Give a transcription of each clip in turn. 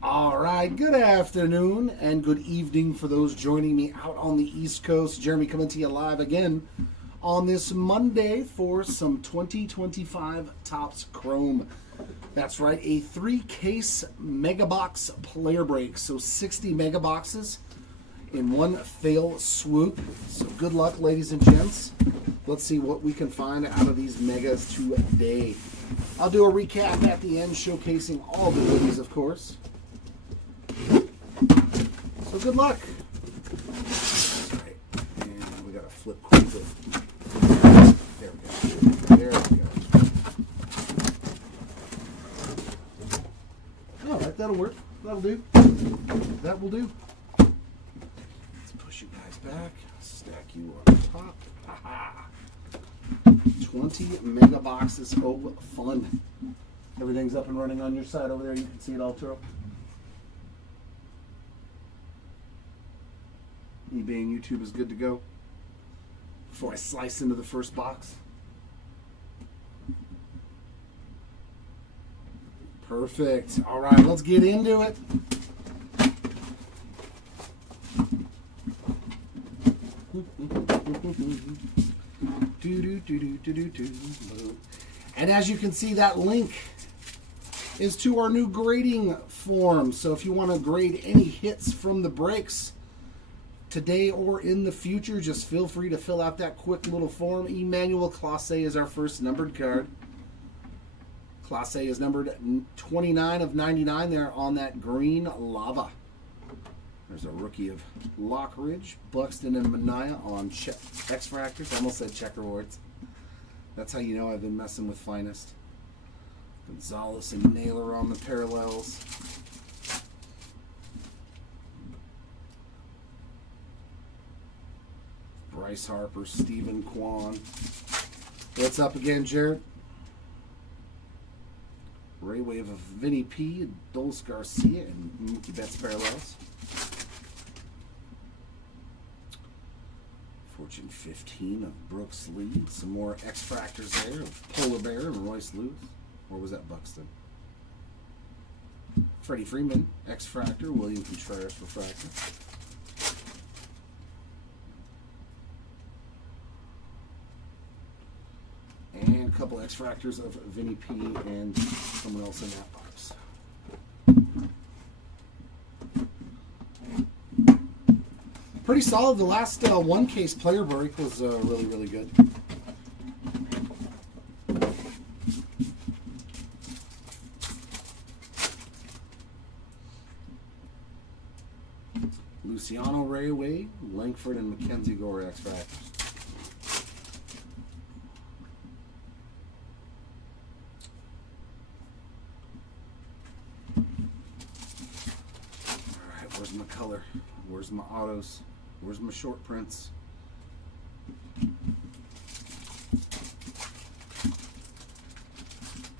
All right, good afternoon and good evening for those joining me out on the East Coast. Jeremy coming to you live again on this Monday for some 2025 Topps Chrome. That's right, a 3-case MegaBox player break. So 60 MegaBoxes in one fell swoop. So good luck, ladies and gents. Let's see what we can find out of these megas today. I'll do a recap at the end, showcasing all the goodies, of course. So good luck. That's right. And we got to flip quickly. There we go. There we go. All right, that'll work. That'll do. That will do. Let's push you guys back. Stack you on top. Aha. 20 MegaBoxes. Oh, fun. Everything's up and running on your side over there. You can see it all, Turo. eBay and YouTube is good to go before I slice into the first box. Perfect. All right, let's get into it. And as you can see, that link is to our new grading form. So if you want to grade any hits from the breaks today or in the future, just feel free to fill out that quick little form. Emmanuel Clase is our first numbered card. Clase is numbered 29 of 99 there on that green lava. There's a rookie of Lockridge, Buxton, and Mania on X-Fractors. I almost said checkerboards. That's how you know I've been messing with Finest. Gonzalez and Naylor on the parallels. Bryce Harper, Stephen Kwan. What's up again, Jared? Ray Wave of Vinny P, Dulce Garcia, and Mookie Betts parallels. Fortune 15 of Brooks Lee. Some more X-Fractors there of Polar Bear and Royce Lewis. Or was that Buxton? Freddie Freeman, X-Fractor. William Contreras, Refractor. And a couple X-Fractors of Vinny P and someone else in that box. Pretty solid. The last one-case player break was really, really good. Luciano Rayway, Langford, and Mackenzie Gore X-Fractors. Where's my color? Where's my autos? Where's my short prints?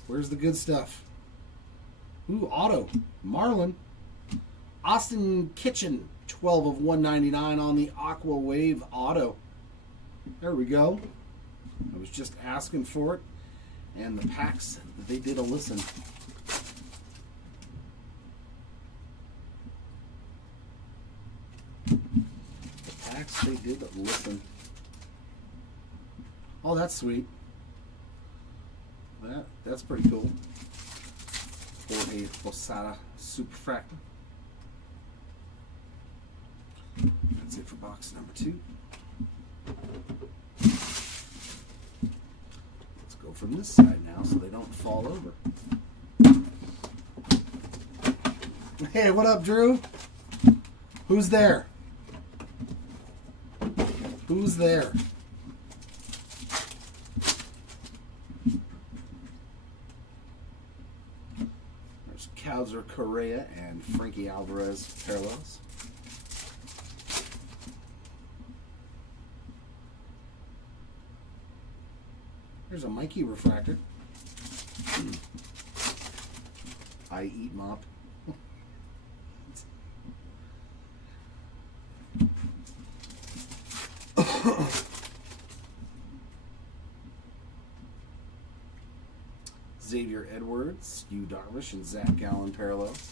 Where's the good stuff? Ooh, auto. Marlin. Austin Kitchen, 12 of 199 on the Aqua Wave auto. There we go. I was just asking for it. And the packs, they did a listen. They did listen. Oh, that's sweet. That's pretty cool. For a Posada Superfractor. That's it for box number 2. Let's go from this side now so they don't fall over. Hey, what up, Drew? Who's there? Who's there? There's Kowser Correa and Frankie Alvarez parallels. There's a Mikey refractor. I eat mop. Xavier Edwards, Yu Darvish, and Zach Gallen parallels.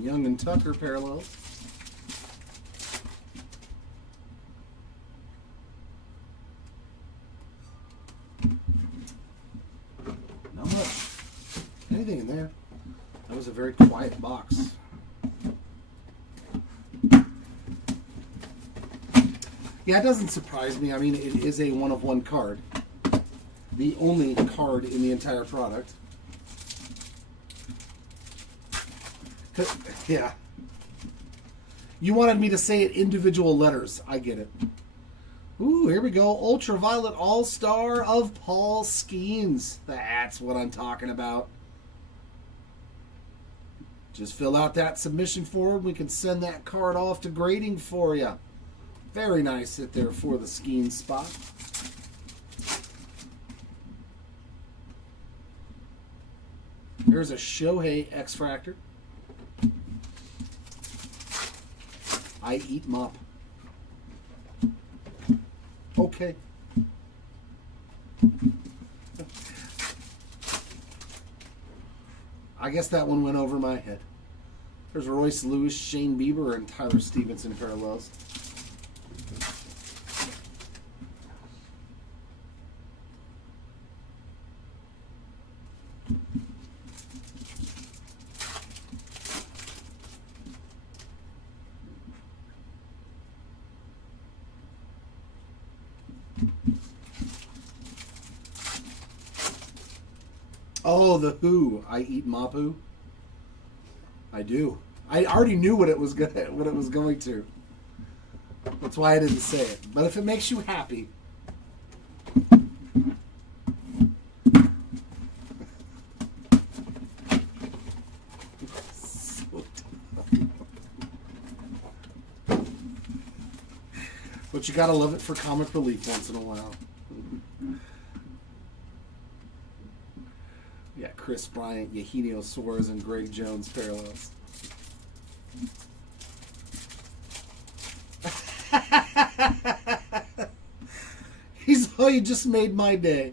Young and Tucker parallels. Not much. Anything in there. That was a very quiet box. Yeah, it doesn't surprise me. I mean, it is a one-of-one card. The only card in the entire product. Yeah. You wanted me to say it individual letters. I get it. Ooh, here we go. Ultraviolet All-Star of Paul Skeens. That's what I'm talking about. Just fill out that submission form. We can send that card off to grading for you. Very nice hit there for the Skeens spot. Here's a Shohei X-Fractor. I eat mop. Okay. I guess that one went over my head. There's Royce Lewis, Shane Bieber, and Tyler Stevenson parallels. Oh, the Who. I eat Mapu. I do. I already knew what it was going to. That's why I didn't say it. But if it makes you happy. But you gotta love it for comic relief once in a while. Yeah, Chris Bryant, Eugenio Suarez, and Greg Jones parallels. You just made my day.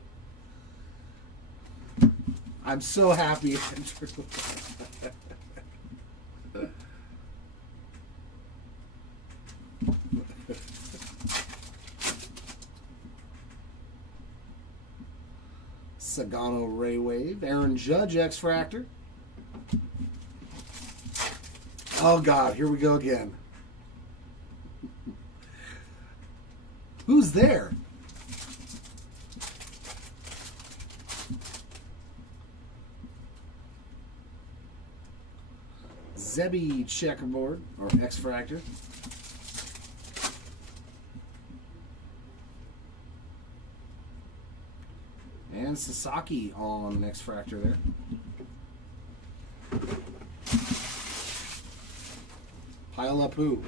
I'm so happy, Andrew. Sagano Ray Wave, Aaron Judge X-Fractor. Oh God, here we go again. Who's there? Zebby Checkerboard, or X-Fractor. And Sasaki on an X-Fractor there. Pile up who?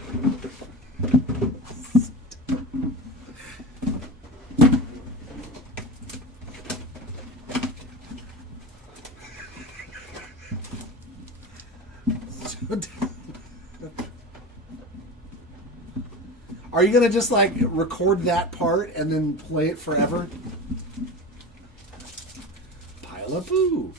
Are you going to just like record that part and then play it forever? Pile of poo.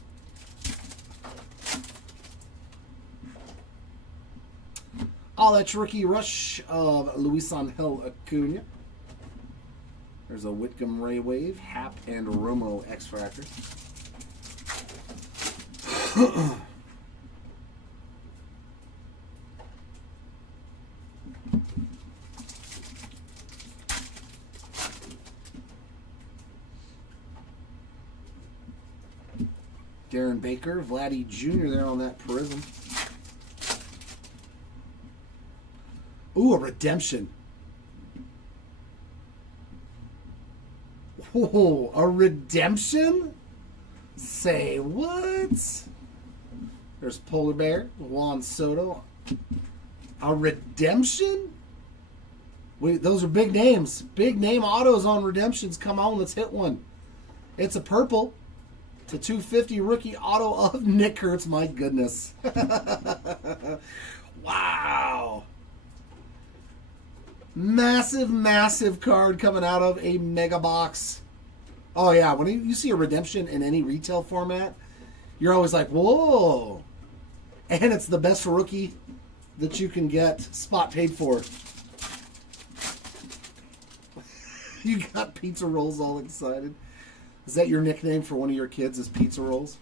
Oh, that's Rookie Rush of Luis Angel Acuna. There's a Whitcomb Ray Wave, Hap, and Romo X-Fractor. Darren Baker, Vladdy Jr. there on that Prism. Ooh, a redemption. Oh, a redemption? Say what? There's Polar Bear, Juan Soto. A redemption? Wait, those are big names. Big name autos on redemptions. Come on, let's hit one. It's a purple. It's a 250 rookie auto of Nick Kurtz. My goodness. Wow. Massive, massive card coming out of a MegaBox. Oh, yeah. When you see a redemption in any retail format, you're always like, whoa. And it's the best rookie that you can get. Spot paid for. You got pizza rolls all excited. Is that your nickname for one of your kids, is pizza rolls?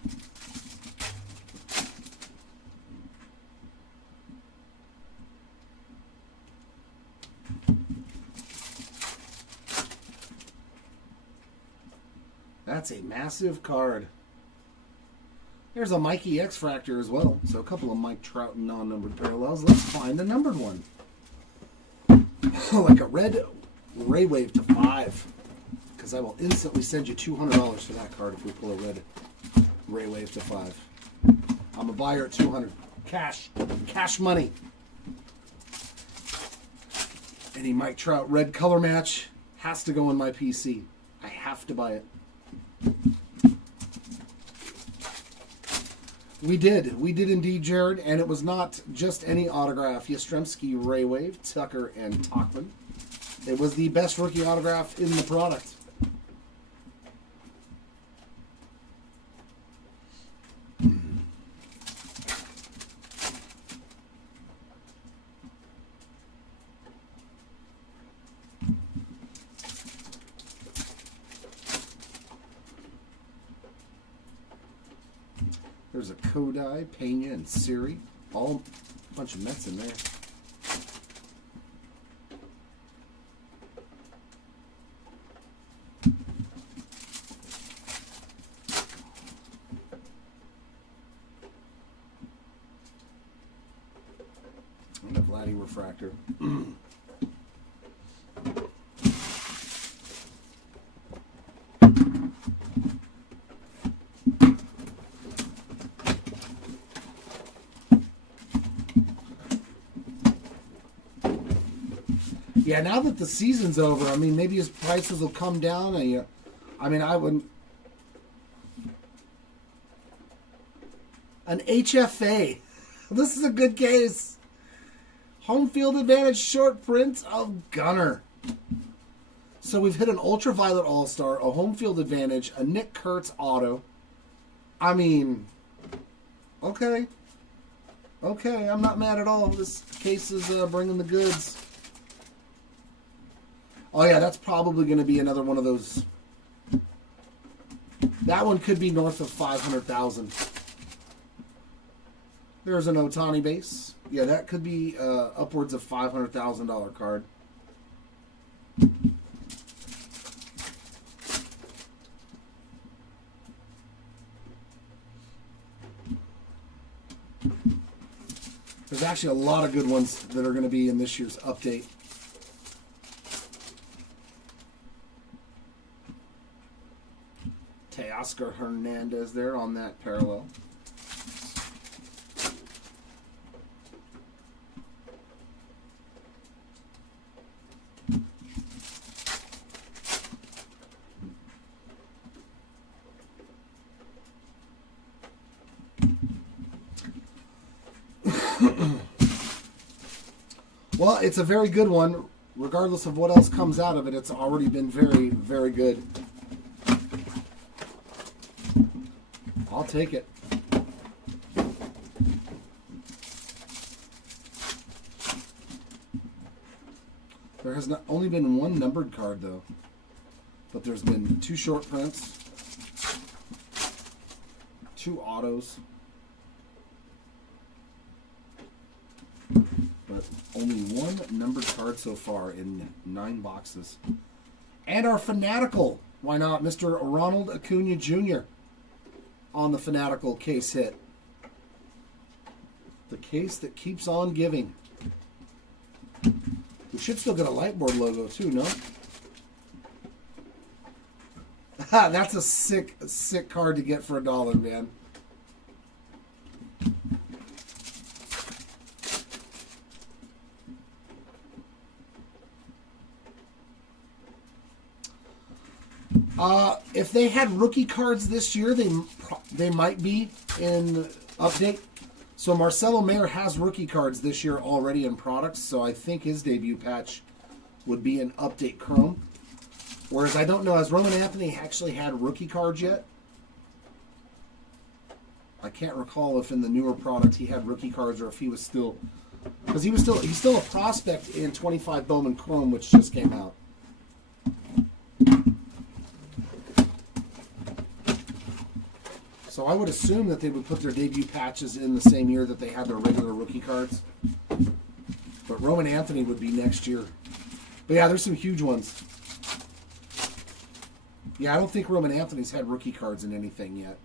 That's a massive card. There's a Mikey X-Fractor as well. So a couple of Mike Trout non-numbered parallels. Let's find a numbered one. Like a red Ray Wave to 5. Because I will instantly send you $200 for that card if we pull a red Ray Wave to 5. I'm a buyer at $200. Cash. Cash money. Any Mike Trout red color match has to go in my PC. I have to buy it. We did indeed, Jared, and it was not just any autograph. Yastrzemski, Ray Wave, Tucker, and Tachman. It was the best rookie autograph in the product. There's a Kodai, Pena, and Siri. All a bunch of Mets in there. And a Vladdy refractor. Yeah, now that the season's over, I mean, maybe his prices will come down. And, I mean, I wouldn't. An HFA. This is a good case. Home field advantage short print of Gunner. So we've hit an ultraviolet all-star, a home field advantage, a Nick Kurtz auto. I mean, okay. Okay, I'm not mad at all. This case is bringing the goods. Oh, yeah, that's probably going to be another one of those. That one could be north of 500,000. There's an Ohtani base. Yeah, that could be upwards of $500,000 card. There's actually a lot of good ones that are going to be in this year's update. Teoscar Hernandez there on that parallel. Well, it's a very good one. Regardless of what else comes out of it, it's already been very, very good. I'll take it. There has not only been one numbered card, though. But there's been 2 short prints, 2 autos, but only one numbered card so far in 9 boxes. And our Fanatical, why not, Mr. Ronald Acuna Jr. on the Fanatical case hit. The case that keeps on giving. We should still get a Lightboard logo too, no? That's a sick card to get for $1, man. If they had rookie cards this year, they might be in update. So Marcelo Mayer has rookie cards this year already in products, so I think his debut patch would be an update chrome. Whereas I don't know, has Roman Anthony actually had rookie cards yet? I can't recall if in the newer product he had rookie cards or if he was still, because he's still a prospect in 25 Bowman Chrome, which just came out. So I would assume that they would put their debut patches in the same year that they had their regular rookie cards. But Roman Anthony would be next year. But yeah, there's some huge ones. Yeah, I don't think Roman Anthony's had rookie cards in anything yet.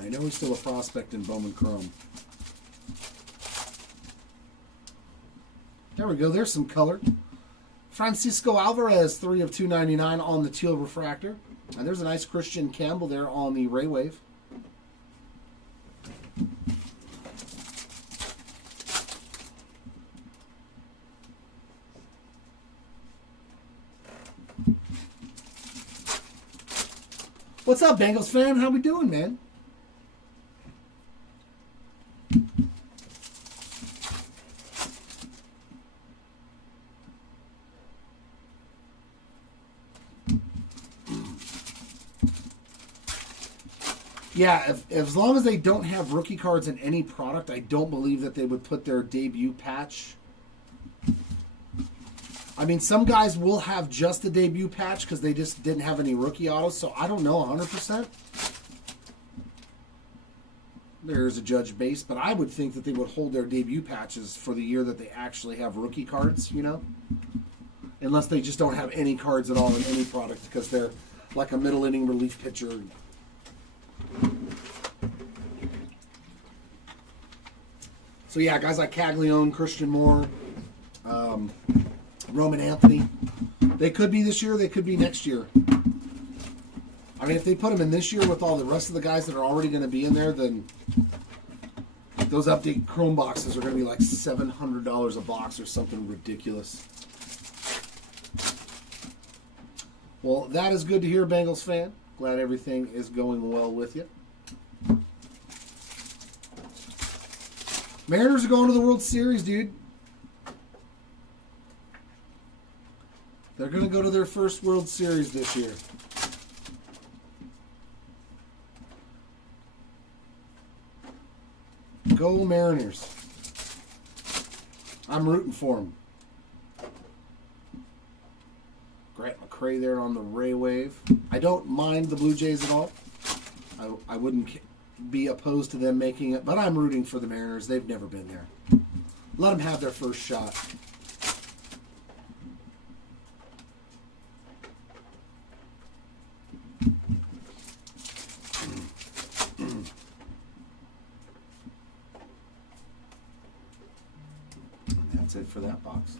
I know he's still a prospect in Bowman Chrome. There we go. There's some color. Francisco Alvarez, 3 of 299 on the teal refractor. And there's a nice Christian Campbell there on the Ray Wave. What's up, Bengals fan? How we doing, man? Yeah, as long as they don't have rookie cards in any product, I don't believe that they would put their debut patch. I mean, some guys will have just the debut patch because they just didn't have any rookie autos, so I don't know 100%. There's a judge base, but I would think that they would hold their debut patches for the year that they actually have rookie cards, you know? Unless they just don't have any cards at all in any product because they're like a middle inning relief pitcher. So yeah, guys like Caglione, Christian Moore, Roman Anthony, they could be this year, they could be next year. I mean, if they put them in this year with all the rest of the guys that are already going to be in there, then those update chrome boxes are going to be like $700 a box or something ridiculous. Well, that is good to hear, Bengals fan. Glad everything is going well with you. Mariners are going to the World Series, dude. They're going to go to their first World Series this year. Go Mariners. I'm rooting for them. Grant McCray there on the Ray Wave. I don't mind the Blue Jays at all. I wouldn't be opposed to them making it, but I'm rooting for the Mariners. They've never been there. Let them have their first shot. That's it for that box.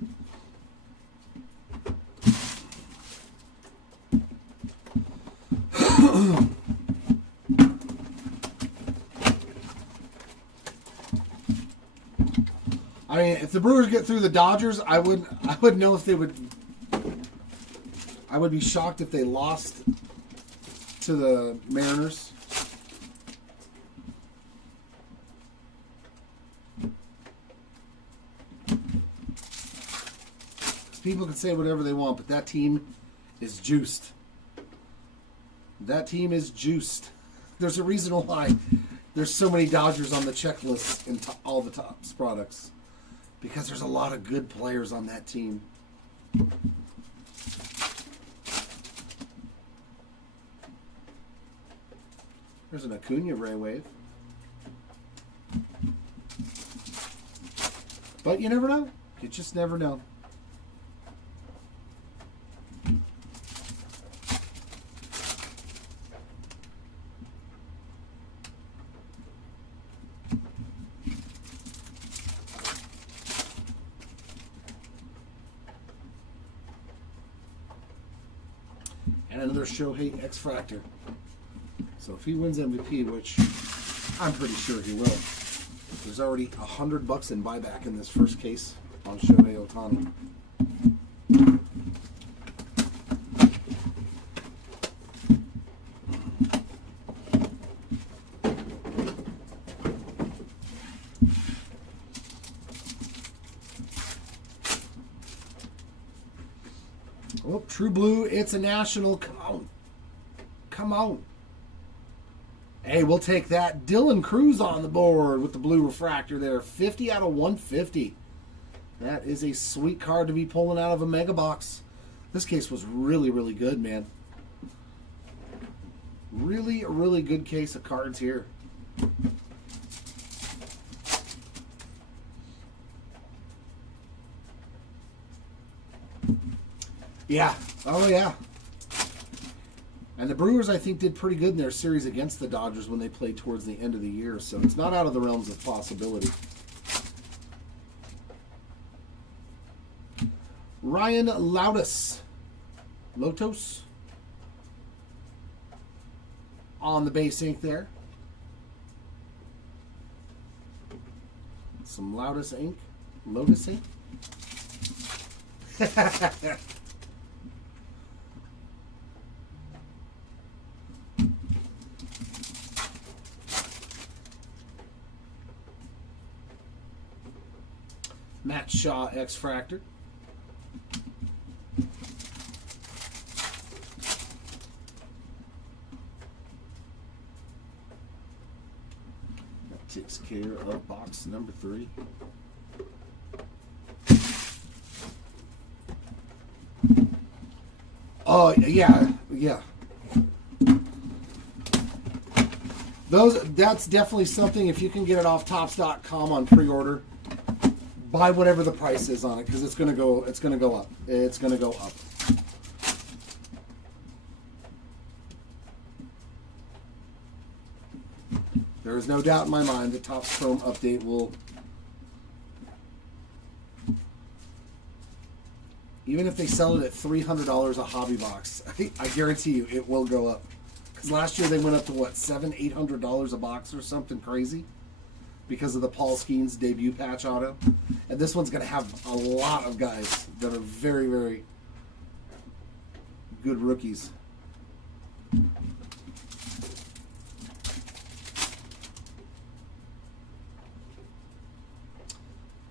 I mean, if the Brewers get through the Dodgers, I would know if they would. I would be shocked if they lost to the Mariners. People can say whatever they want, but that team is juiced. That team is juiced. There's a reason why there's so many Dodgers on the checklist in all the Topps products. Because there's a lot of good players on that team. There's an Acuna Ray Wave. But you never know. You just never know. And another Shohei X-Fractor. So if he wins MVP, which I'm pretty sure he will, there's already $100 in buyback in this first case on Shohei Ohtani. Oh, True Blue, it's a national. Come on. Come on. Hey, we'll take that. Dylan Cruz on the board with the blue refractor there. 50 out of 150. That is a sweet card to be pulling out of a mega box. This case was really, really good, man. Really, really good case of cards here. Yeah. Oh, yeah. And the Brewers, I think, did pretty good in their series against the Dodgers when they played towards the end of the year. So it's not out of the realms of possibility. Ryan Lotus on the base ink there. Some Lotus ink. Matt Shaw X-Fractor. That takes care of box number 3. Oh, yeah. That's definitely something, if you can get it off Topps.com on pre-order, buy whatever the price is on it, because it's gonna go up. It's gonna go up. There is no doubt in my mind the Topps Chrome update will, even if they sell it at $300 a hobby box, I guarantee you it will go up. Because last year they went up to what, $700-800 a box or something crazy, because of the Paul Skeens debut patch auto. And this one's going to have a lot of guys that are very, very good rookies.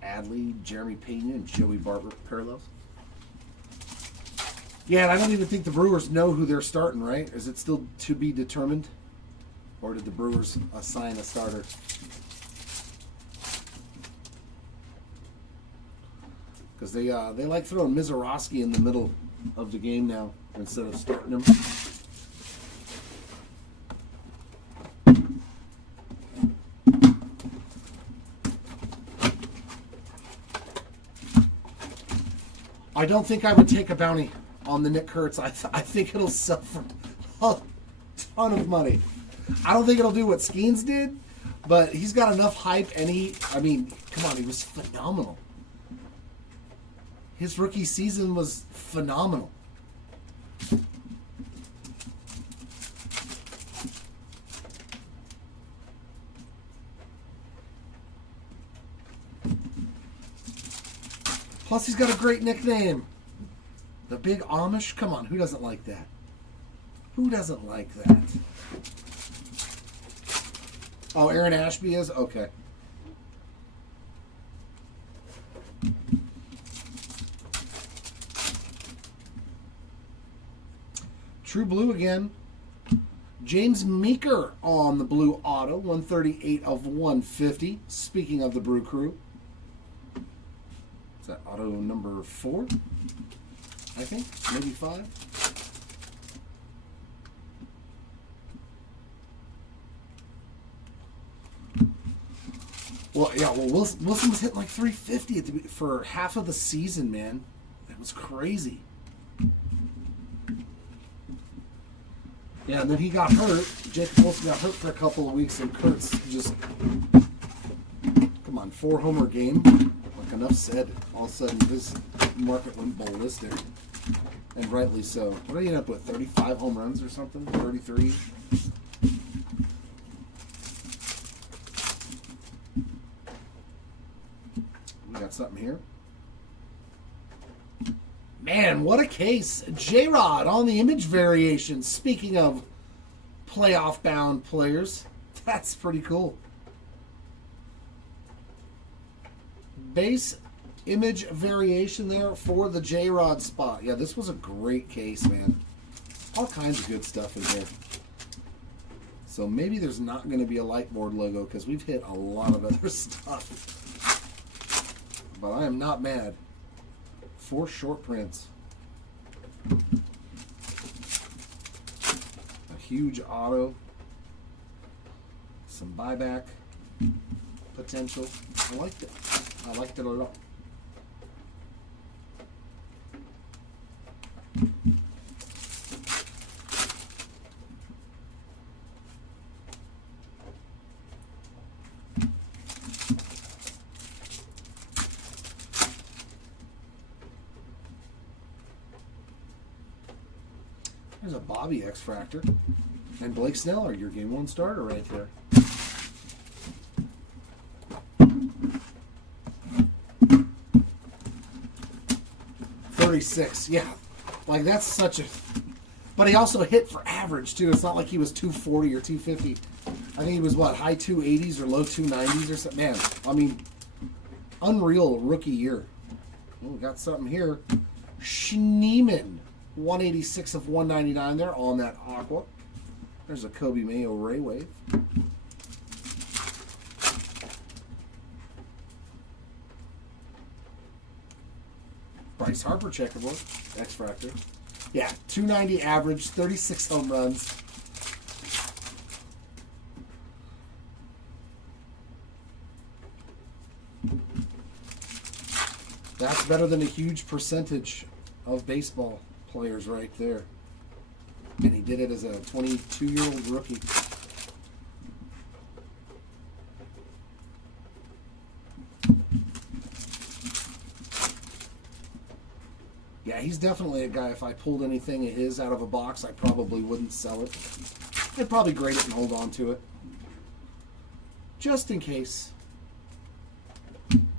Adley, Jeremy Pena, and Joey Barber parallels. Yeah, and I don't even think the Brewers know who they're starting, right? Is it still to be determined? Or did the Brewers assign a starter? Because they like throwing Mizorowski in the middle of the game now instead of starting him. I don't think I would take a bounty on the Nick Kurtz. I think it'll sell for a ton of money. I don't think it'll do what Skeens did, but he's got enough hype, and I mean, come on, he was phenomenal. His rookie season was phenomenal. Plus, he's got a great nickname. The Big Amish? Come on, who doesn't like that? Who doesn't like that? Oh, Aaron Ashby is? Okay. True Blue again. James Meeker on the blue auto, 138 of 150. Speaking of the Brew Crew. Is that auto number 4? I think, maybe 5. Well, yeah. Well, Wilson was hitting like 350 for half of the season, man. That was crazy. Yeah, and then he got hurt. Jacob Wilson got hurt for a couple of weeks, and Kurtz just, come on, 4-homer game. Like, enough said. All of a sudden, his market went ballistic. And rightly so. What did he end up with? 35 home runs or something? 33? We got something here. Man, what a case. J-Rod on the image variation. Speaking of playoff-bound players, that's pretty cool. Base image variation there for the J-Rod spot. Yeah, this was a great case, man. All kinds of good stuff in here. So maybe there's not going to be a Lightboard logo because we've hit a lot of other stuff. But I am not mad. 4 short prints. A huge auto. Some buyback potential. I liked it. I liked it a lot. There's a Bobby X-Fractor. And Blake Snell, your Game 1 starter right there. .36, yeah. Like, that's such a... But he also hit for average, too. It's not like he was 240 or 250. I think he was, what, high 280s or low 290s or something. Man, I mean, unreal rookie year. Oh, we got something here. Schneemann, 186 of 199 there on that aqua. There's a Kobe Mayo Ray Wave. Bryce Harper checkerboard, X-Fractor. Yeah, 290 average, 36 home runs. That's better than a huge percentage of baseball players right there. And he did it as a 22-year-old rookie. Yeah, he's definitely a guy, if I pulled anything of his out of a box, I probably wouldn't sell it. I'd probably grade it and hold on to it. Just in case.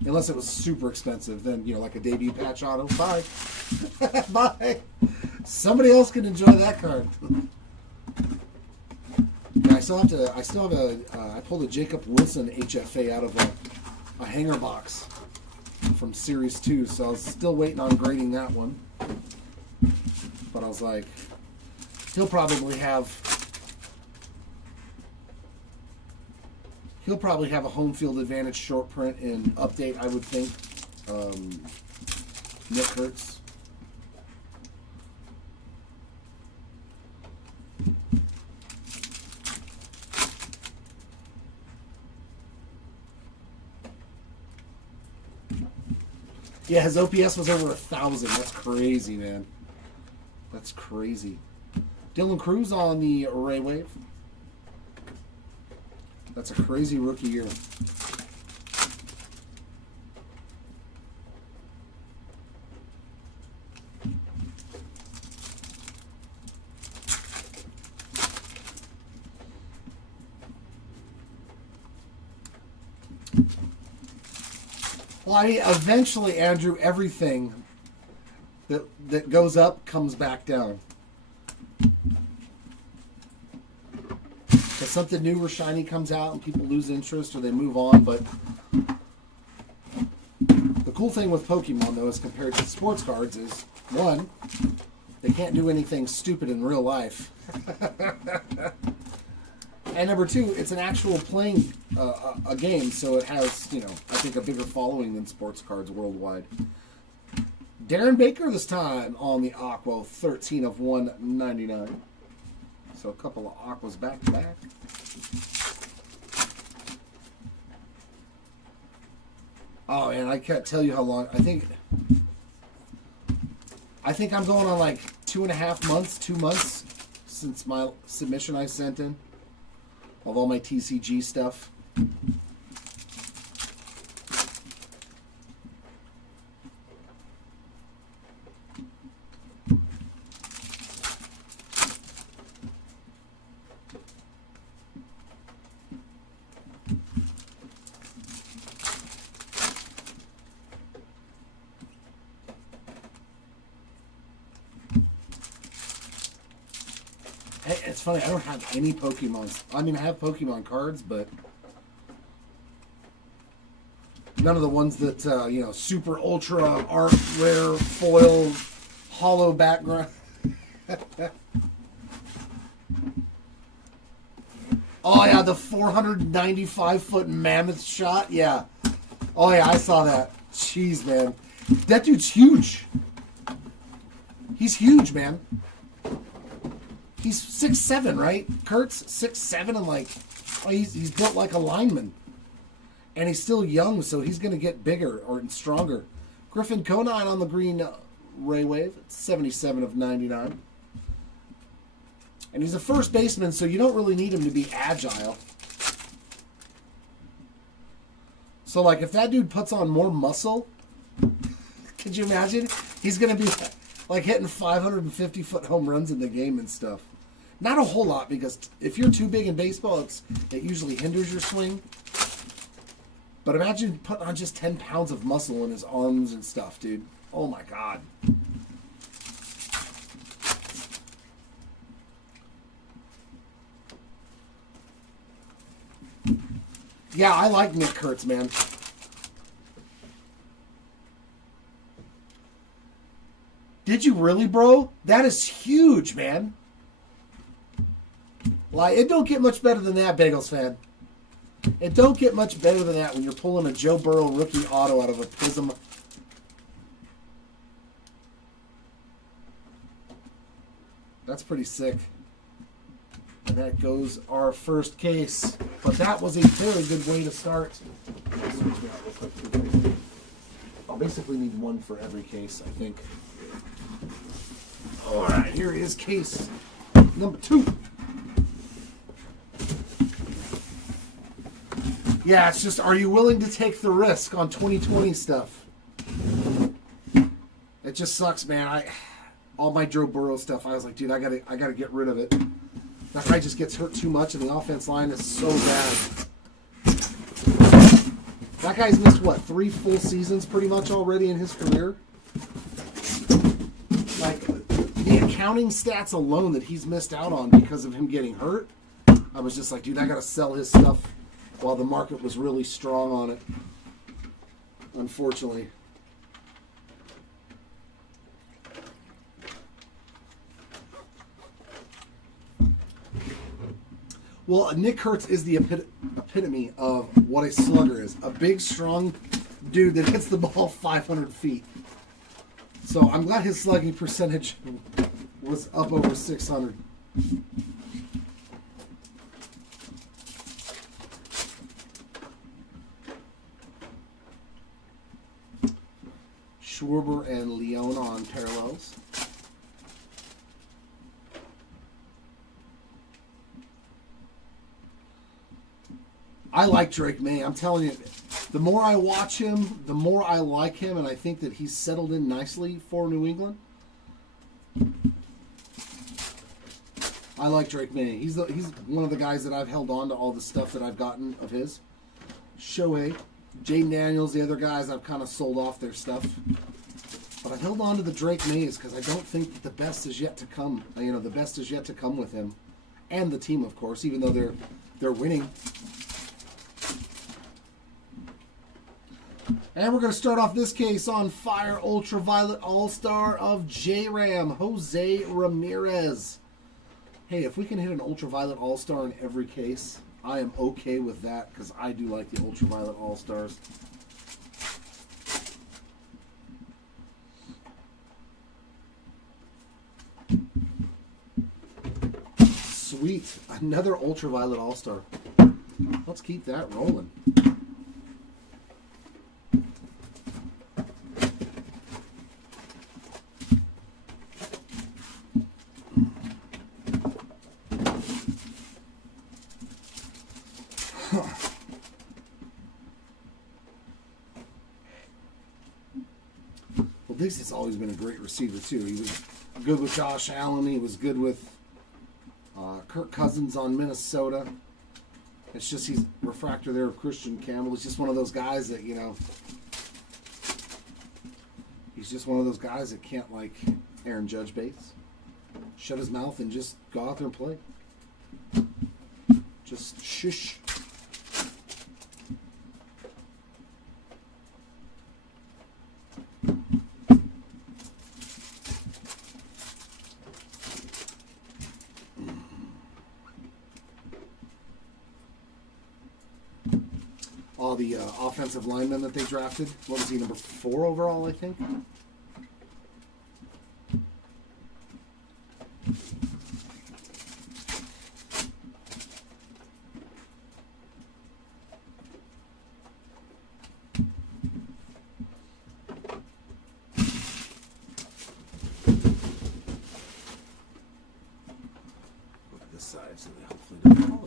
Unless it was super expensive, then, you know, like a debut patch auto. Bye. Bye. Somebody else can enjoy that card. Yeah, I still have I pulled a Jacob Wilson HFA out of a hanger box from Series 2, so I was still waiting on grading that one. But I was like, he'll probably have a home field advantage short print in update, I would think. Nick Kurtz. Yeah, his OPS was over 1,000. That's crazy, man. That's crazy. Dylan Cruz on the Ray Wave. That's a crazy rookie year. Well, I mean, eventually, Andrew, everything that goes up comes back down. Because something new or shiny comes out and people lose interest or they move on. But the cool thing with Pokemon, though, as compared to sports cards is, one, they can't do anything stupid in real life. And number two, it's an actual playing a game, so it has, you know, I think a bigger following than sports cards worldwide. Darren Baker this time on the Aqua, 13 of 199. So a couple of Aquas back to back. Oh, and I can't tell you how long. I think I'm going on like 2.5 months, 2 months since my submission I sent in of all my TCG stuff. It's funny, I don't have any Pokemon. I mean, I have Pokemon cards, but None of the ones that, you know, super ultra art rare foil hollow background. Oh yeah, the 495-foot mammoth shot. Yeah. Oh yeah, I saw that. Jeez, man. That dude's huge. He's huge, man. He's 6'7", right? Kurt's 6'7", and like, oh, he's built like a lineman. And he's still young, so he's going to get bigger or stronger. Griffin Conine on the green Ray Wave. 77 of 99. And he's a first baseman, so you don't really need him to be agile. So, like, if that dude puts on more muscle, could you imagine? He's going to be, like, hitting 550-foot home runs in the game and stuff. Not a whole lot, because if you're too big in baseball, it usually hinders your swing. But imagine putting on just 10 pounds of muscle in his arms and stuff, dude. Oh, my God. Yeah, I like Nick Kurtz, man. Did you really, bro? That is huge, man. Like, it don't get much better than that, Bagels fan. It don't get much better than that when you're pulling a Joe Burrow rookie auto out of a Prism. That's pretty sick. And that goes our first case. But that was a very good way to start. I'll basically need one for every case, I think. Alright, here is case number 2. Yeah, it's just, are you willing to take the risk on 2020 stuff? It just sucks, man. All my Joe Burrow stuff, I was like, dude, I gotta get rid of it. That guy just gets hurt too much, and the offense line is so bad. That guy's missed, what, 3 full seasons pretty much already in his career? Like, the accounting stats alone that he's missed out on because of him getting hurt, I was just like, dude, I gotta sell his stuff while the market was really strong on it. Unfortunately. Well, Nick Kurtz is the epitome of what a slugger is. A big, strong dude that hits the ball 500 feet. So I'm glad his slugging percentage was up over 600. Schwarber and Leon on parallels. I like Drake May. I'm telling you, the more I watch him, the more I like him, and I think that he's settled in nicely for New England. I like Drake May. He's one of the guys that I've held on to all the stuff that I've gotten of his. Shohei, Jaden Daniels, the other guys I've kind of sold off their stuff. But I've held on to the Drake Mays because I don't think that the best is yet to come. You know, the best is yet to come with him. And the team, of course, even though they're winning. And we're going to start off this case on Fire Ultraviolet All-Star of J-Ram, Jose Ramirez. Hey, if we can hit an Ultraviolet All-Star in every case, I am okay with that because I do like the Ultraviolet All-Stars. Sweet. Another Ultraviolet All-Star. Let's keep that rolling. Well, Dixie's always been a great receiver, too. He was good with Josh Allen. He was good with Kirk Cousins on Minnesota. It's just he's refractor there of Christian Campbell. He's just one of those guys that, you know, he's just one of those guys that can't, like Aaron Judge Bates, shut his mouth and just go out there and play. Just shush. the offensive linemen that they drafted. What was he, number 4 overall, I think? Side so they hopefully don't fall.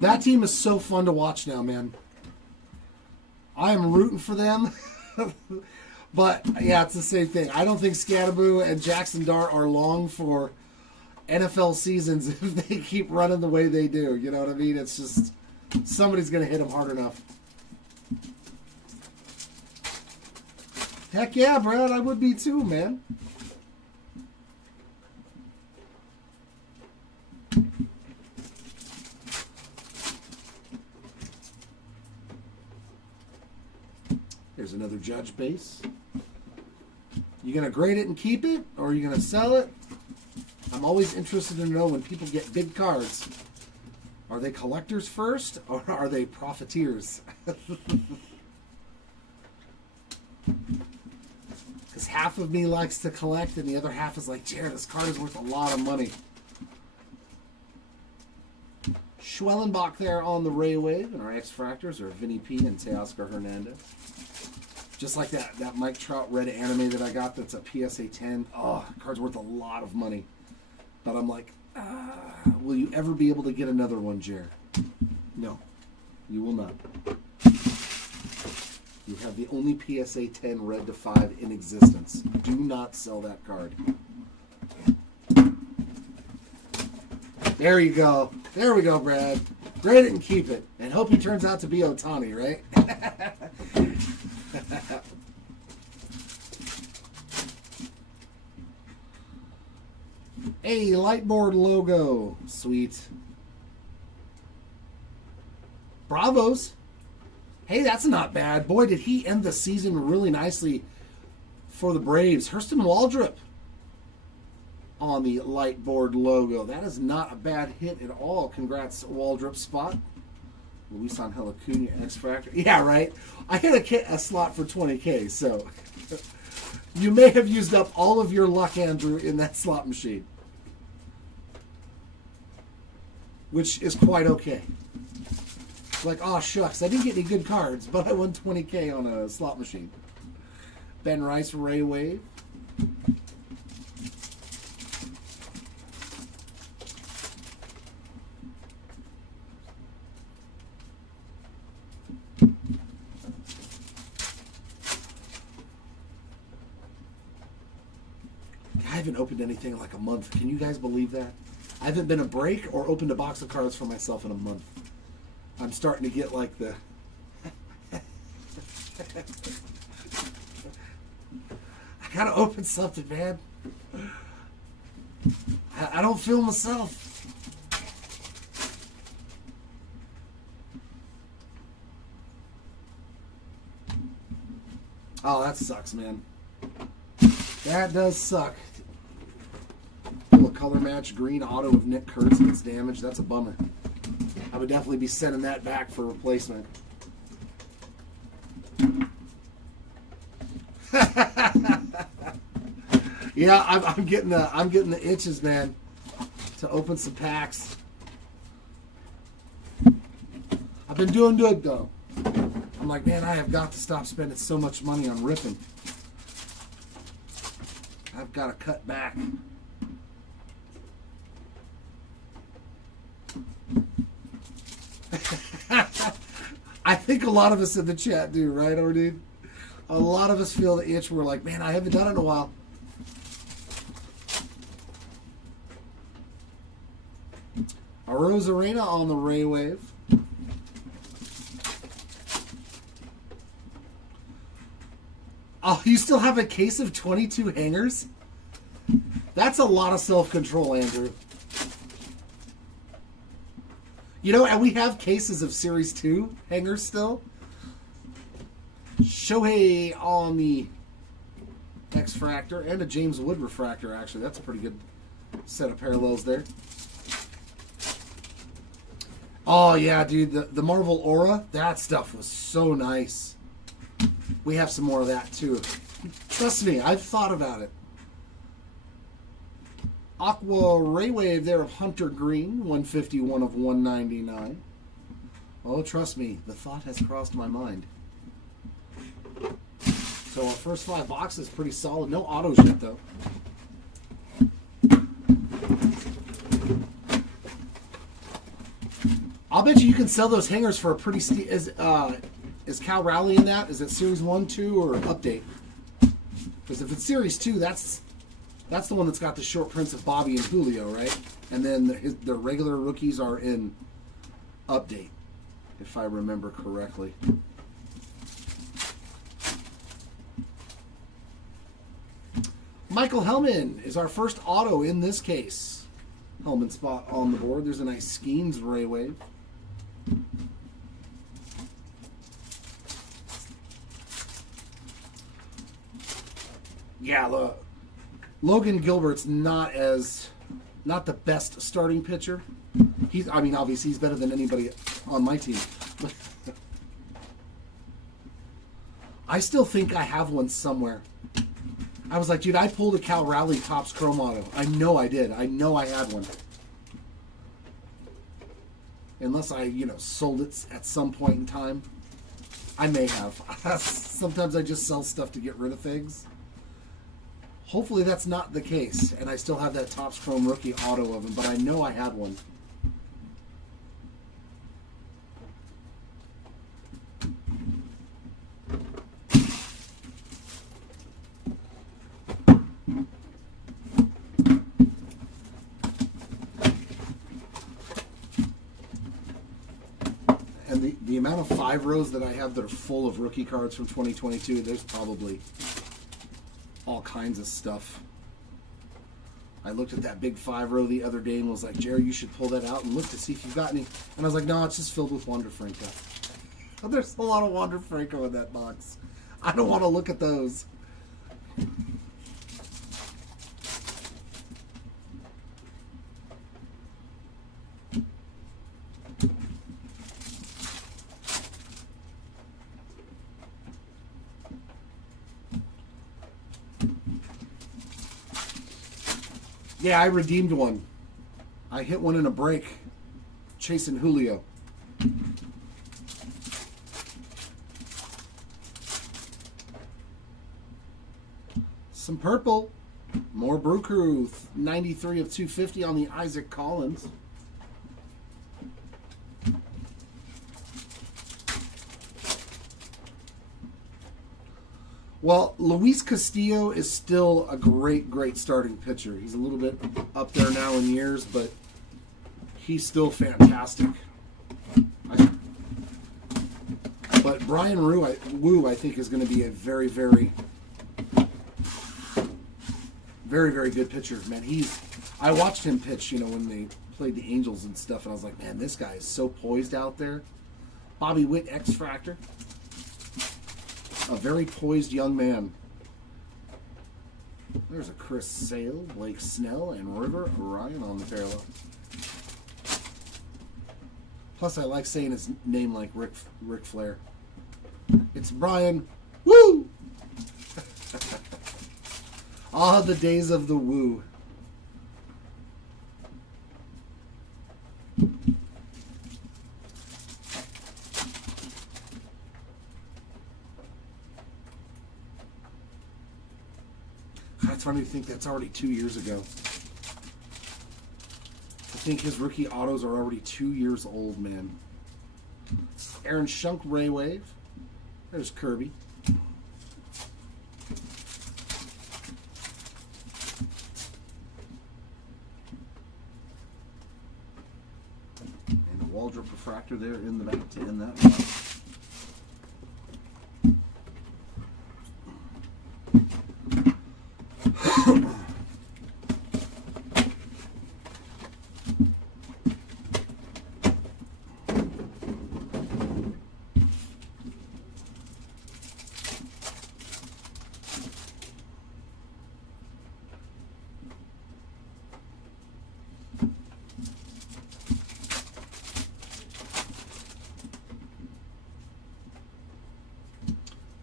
That team is so fun to watch now, man. I am rooting for them. But yeah, it's the same thing. I don't think Scatterboo and Jackson Dart are long for NFL seasons if they keep running the way they do. You know what I mean? It's just somebody's going to hit them hard enough. Heck yeah, Brad. I would be too, man. Here's another Judge base. You going to grade it and keep it, or are you going to sell it? I'm always interested to know when people get big cards. Are they collectors first, or are they profiteers? Because half of me likes to collect, and the other half is like, Jared, this card is worth a lot of money. Schwellenbach there on the Ray Wave, and our X-Fractors are Vinny P and Teoscar Hernandez. Just like that Mike Trout red anime that I got that's a PSA 10. Oh, card's worth a lot of money. But I'm like, will you ever be able to get another one, Jer? No, you will not. You have the only PSA 10 red to 5 in existence. Do not sell that card. There you go. There we go, Brad. Grade it and keep it. And hope he turns out to be Otani, right? Hey, Lightboard logo. Sweet. Bravos. Hey, that's not bad. Boy, did he end the season really nicely for the Braves. Hurston Waldrop on the Lightboard logo. That is not a bad hit at all. Congrats, Waldrop spot. Luis Angel Acuna X-Fractor. Yeah, right. I hit a slot for 20K, so you may have used up all of your luck, Andrew, in that slot machine. Which is quite okay. Like, oh shucks, I didn't get any good cards, but I won 20K on a slot machine. Ben Rice, Ray Wave. I haven't opened anything in like a month. Can you guys believe that? I haven't been a break or opened a box of cards for myself in a month. I'm starting to get like the... I gotta open something, man. I don't feel myself. Oh, that sucks, man. That does suck. A color match green auto of Nick Kurtz gets damaged. That's a bummer. I would definitely be sending that back for replacement. Yeah, I'm getting the itches, man, to open some packs. I've been doing good though. I'm like, man, I have got to stop spending so much money on ripping. I've got to cut back. I think a lot of us in the chat do, right, Ordean? A lot of us feel the itch. We're like, man, I haven't done it in a while. A Rosarena on the Ray Wave. Oh, you still have a case of 22 hangers? That's a lot of self-control, Andrew. You know, and we have cases of Series 2 hangers still. Shohei on the X-Fractor and a James Wood refractor, actually. That's a pretty good set of parallels there. Oh, yeah, dude. The Marvel Aura, that stuff was so nice. We have some more of that, too. Trust me, I've thought about it. Aqua Ray Wave there of Hunter Green, 151 of 199. Oh, trust me, the thought has crossed my mind. So our first 5 boxes, pretty solid. No autos yet, though. I'll bet you can sell those hangers for a pretty steep... Is Cal Rowley in that? Is it Series 1, 2, or Update? Because if it's Series 2, that's the one that's got the short prints of Bobby and Julio, right? And then the regular rookies are in Update, if I remember correctly. Michael Hellman is our first auto in this case. Hellman spot on the board. There's a nice Skeens Ray Wave. Yeah, look. Logan Gilbert's not the best starting pitcher. Obviously he's better than anybody on my team. I still think I have one somewhere. I was like, dude, I pulled a Cal Rowley Topps Chrome Auto. I know I did. I know I had one. Unless I, sold it at some point in time. I may have. Sometimes I just sell stuff to get rid of things. Hopefully that's not the case, and I still have that Topps Chrome Rookie Auto of him, but I know I had one. And the amount of 5 rows that I have that are full of rookie cards from 2022, there's probably all kinds of stuff. I looked at that big 5 row the other day and was like, Jerry, you should pull that out and look to see if you've got any. And I was like, no, it's just filled with Wander Franco. There's a lot of Wander Franco in that box. I don't want to look at those. Yeah, I redeemed one. I hit one in a break, chasing Julio. Some purple. More Brew Crew. 93 of 250 on the Isaac Collins. Well, Luis Castillo is still a great, great starting pitcher. He's a little bit up there now in years, but he's still fantastic. But Brian Wu, I think, is going to be a very, very, very, very good pitcher. Man, I watched him pitch, when they played the Angels and stuff, and I was like, man, this guy is so poised out there. Bobby Witt, X-Fractor. A very poised young man. There's a Chris Sale, Blake Snell, and River Ryan on the parallel. Plus, I like saying his name like Ric Flair. It's Brian. Woo! Ah, the days of the woo. It's funny to think that's already 2 years ago. I think his rookie autos are already 2 years old, man. Aaron Shunk Ray Wave. There's Kirby. And a Waldrop refractor there in the back to end that one.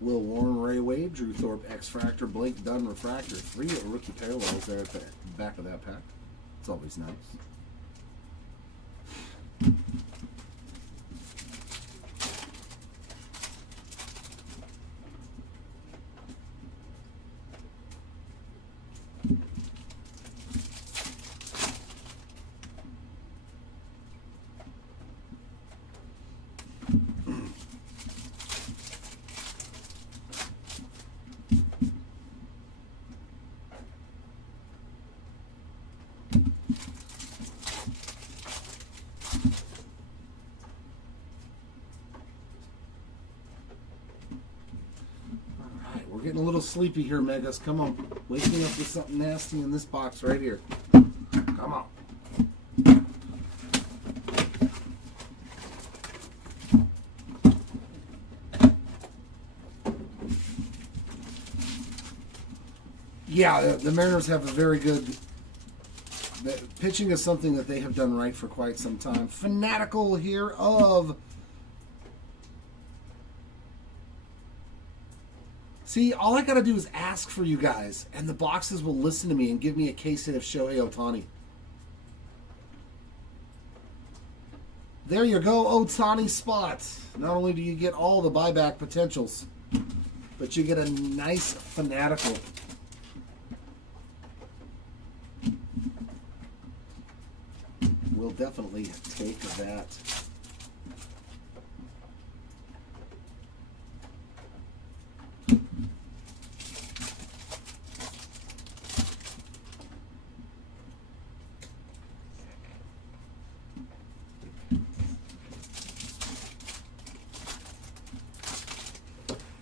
Will Warren, Ray Wade, Drew Thorpe, X-Fractor, Blake Dunn, Refractor. 3 rookie parallels there at the back of that pack. It's always nice. Getting a little sleepy here, Megas. Come on. Wake me up with something nasty in this box right here. Come on. Yeah, the Mariners have a very good... pitching is something that they have done right for quite some time. Fanatical here of... See, all I got to do is ask for you guys, and the boxes will listen to me and give me a case hit of Shohei Ohtani. There you go, Ohtani spot. Not only do you get all the buyback potentials, but you get a nice Fanatical. We'll definitely take that.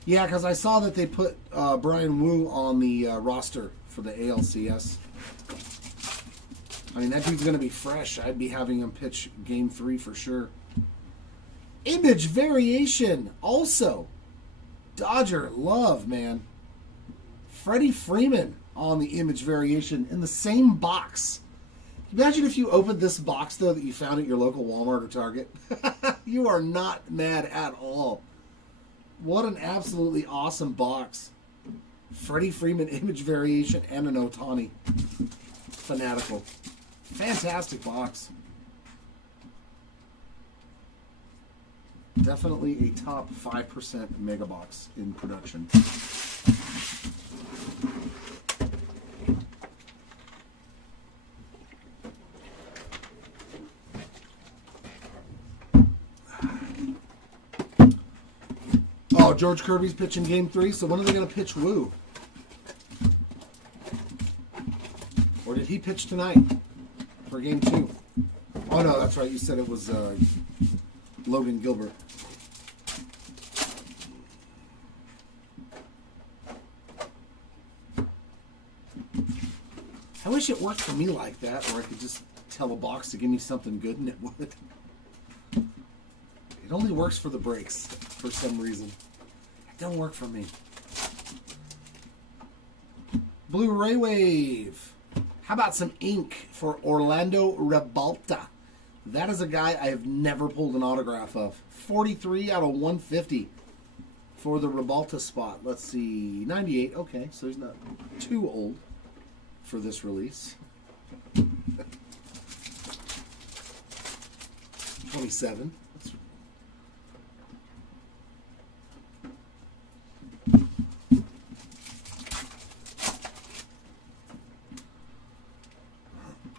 Yeah, because I saw that they put Brian Wu on the roster for the ALCS. I mean, that dude's going to be fresh. I'd be having him pitch Game 3 for sure. Image variation also. Dodger love, man. Freddie Freeman on the image variation in the same box. Imagine if you opened this box, though, that you found at your local Walmart or Target. You are not mad at all. What an absolutely awesome box. Freddie Freeman image variation and an Ohtani. Fanatical. Fantastic box. Definitely a top 5% MegaBox in production. Oh, George Kirby's pitching Game 3, so when are they going to pitch Wu? Or did he pitch tonight for Game 2? Oh, no, that's right. You said it was Logan Gilbert. I wish it worked for me like that, where I could just tell a box to give me something good and it would. It only works for the breaks for some reason. It don't work for me. Blu-ray Wave. How about some ink for Orlando Ribalta? That is a guy I have never pulled an autograph of. 43 out of 150 for the Ribalta spot. Let's see. 98. Okay, so he's not too old for this release. 27.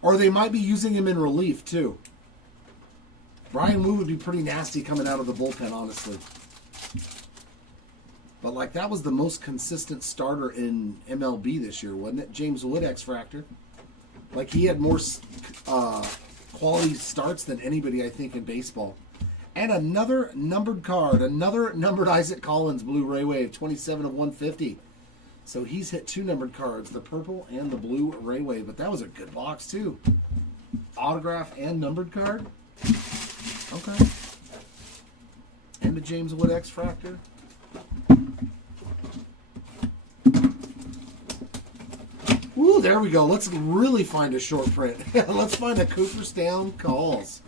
Or they might be using him in relief, too. Brian Wu would be pretty nasty coming out of the bullpen, honestly. But, like, that was the most consistent starter in MLB this year, wasn't it? James Wood, X-Fractor. Like, he had more quality starts than anybody, I think, in baseball. And another numbered card. Another numbered Isaac Collins Blu-ray Wave, 27 of 150. So he's hit 2 numbered cards, the purple and the blue Ray Wave. But that was a good box, too. Autograph and numbered card. Okay. And the James Wood X-Fractor. Ooh, there we go. Let's really find a short print. Let's find a Cooperstown Calls.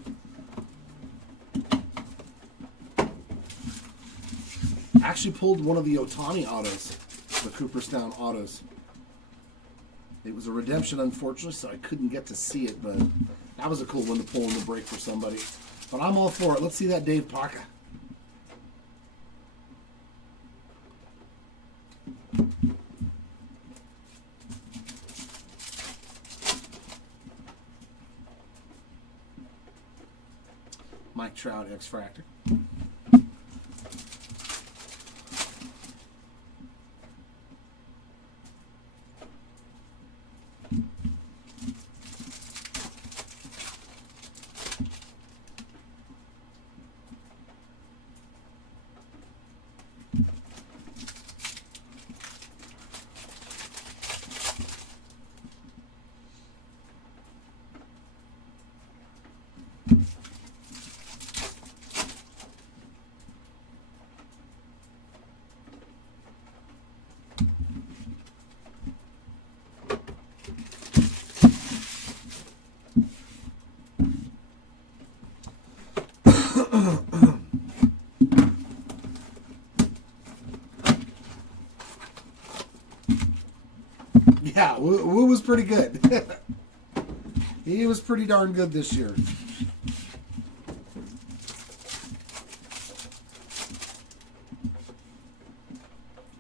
actually pulled one of the Otani autos, the Cooperstown autos. It was a redemption, unfortunately, so I couldn't get to see it, but that was a cool one to pull in the break for somebody. But I'm all for it. Let's see that Dave Paca. Mike Trout X-Fractor. Yeah, Wu was pretty good. He was pretty darn good this year.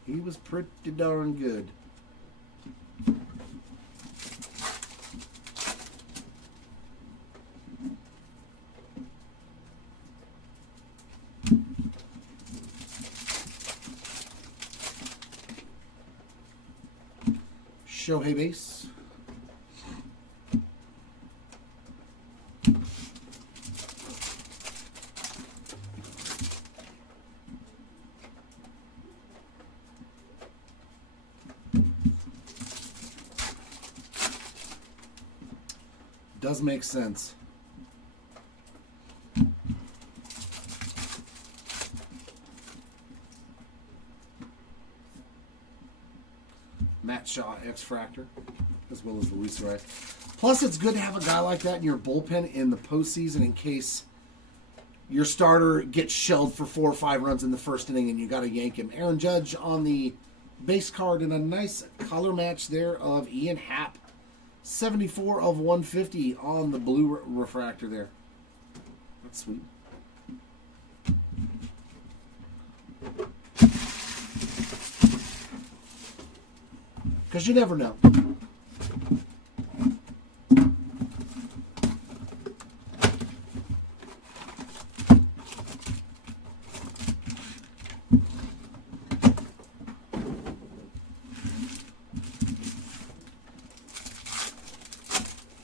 He was pretty darn good. Shohei base. Does make sense. Matt Shaw, X-Fractor, as well as Luis Rice. Plus, it's good to have a guy like that in your bullpen in the postseason in case your starter gets shelled for 4 or 5 runs in the first inning and you got to yank him. Aaron Judge on the base card and a nice color match there of Ian Happ. 74 of 150 on the blue refractor there. That's sweet. Because you never know.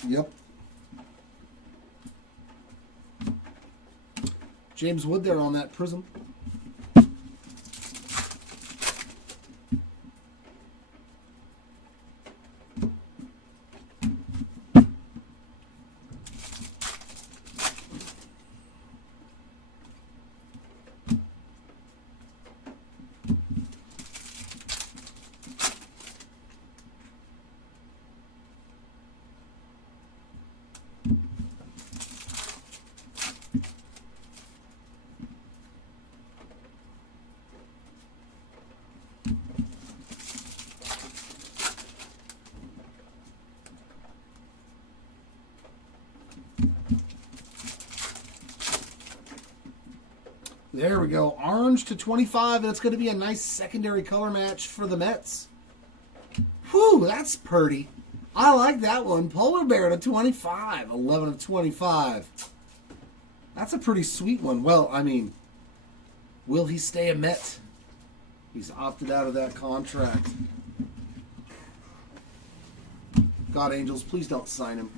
Yep. James Wood there on that prism. There we go. Orange to 25, and it's going to be a nice secondary color match for the Mets. Whew, that's pretty. I like that one. Polar Bear to 25. 11 of 25. That's a pretty sweet one. Well, I mean, will he stay a Met? He's opted out of that contract. God, Angels, please don't sign him.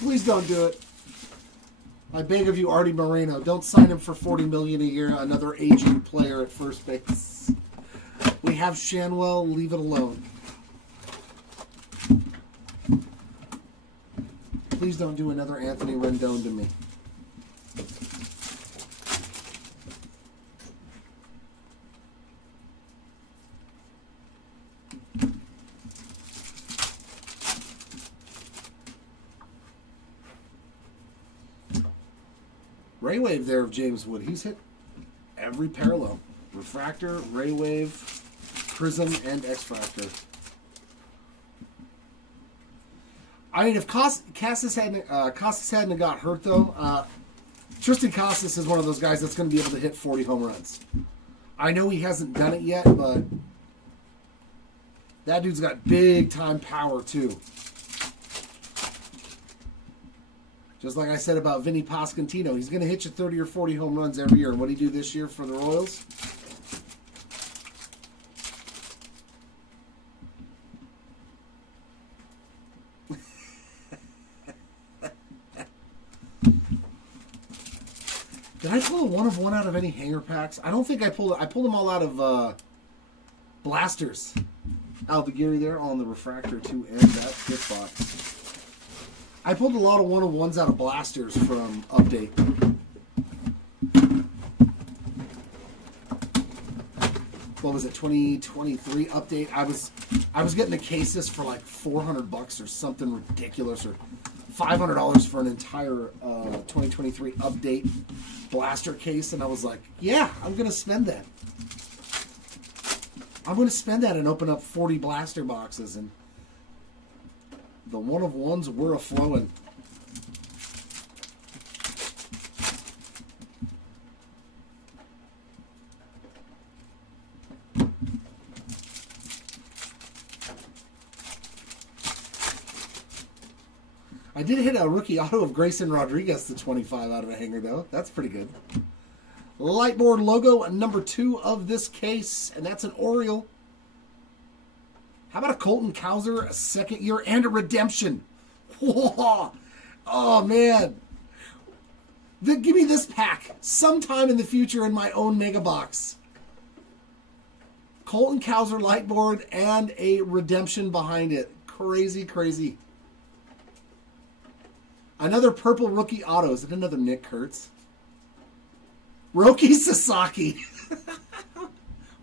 please don't do it. I beg of you, Artie Moreno, don't sign him for $40 million a year, another aging player at first base. We have Shanwell, leave it alone. Please don't do another Anthony Rendon to me. Ray Wave there of James Wood. He's hit every parallel. Refractor, ray wave, prism, and X-fractor. I mean, if Casas hadn't got hurt, though, Tristan Casas is one of those guys that's going to be able to hit 40 home runs. I know he hasn't done it yet, but that dude's got big-time power, too. Just like I said about Vinny Pasquantino, he's going to hit you 30 or 40 home runs every year. And what did he do this year for the Royals? Did I pull a 1 of 1 out of any hanger packs? I don't think I pulled it. I pulled them all out of blasters. Aldeguerri there on the refractor too, and that gift box. I pulled a lot of 1 of 1s out of blasters from Update. What was it, 2023 Update? I was getting the cases for like $400 or something ridiculous, or $500 for an entire 2023 Update blaster case, and I was like, yeah, I'm gonna spend that. I'm gonna spend that and open up 40 blaster boxes, and the 1 of 1s were a-flowing. I did hit a rookie auto of Grayson Rodriguez to 25 out of a hanger, though. That's pretty good. Lightboard logo, number 2 of this case, and that's an Oriole. How about a Colton Cowser, a second year, and a redemption? Whoa. Oh, man. Give me this pack sometime in the future in my own MegaBox. Colton Cowser lightboard and a redemption behind it. Crazy, crazy. Another purple rookie auto. Is it another Nick Kurtz? Roki Sasaki.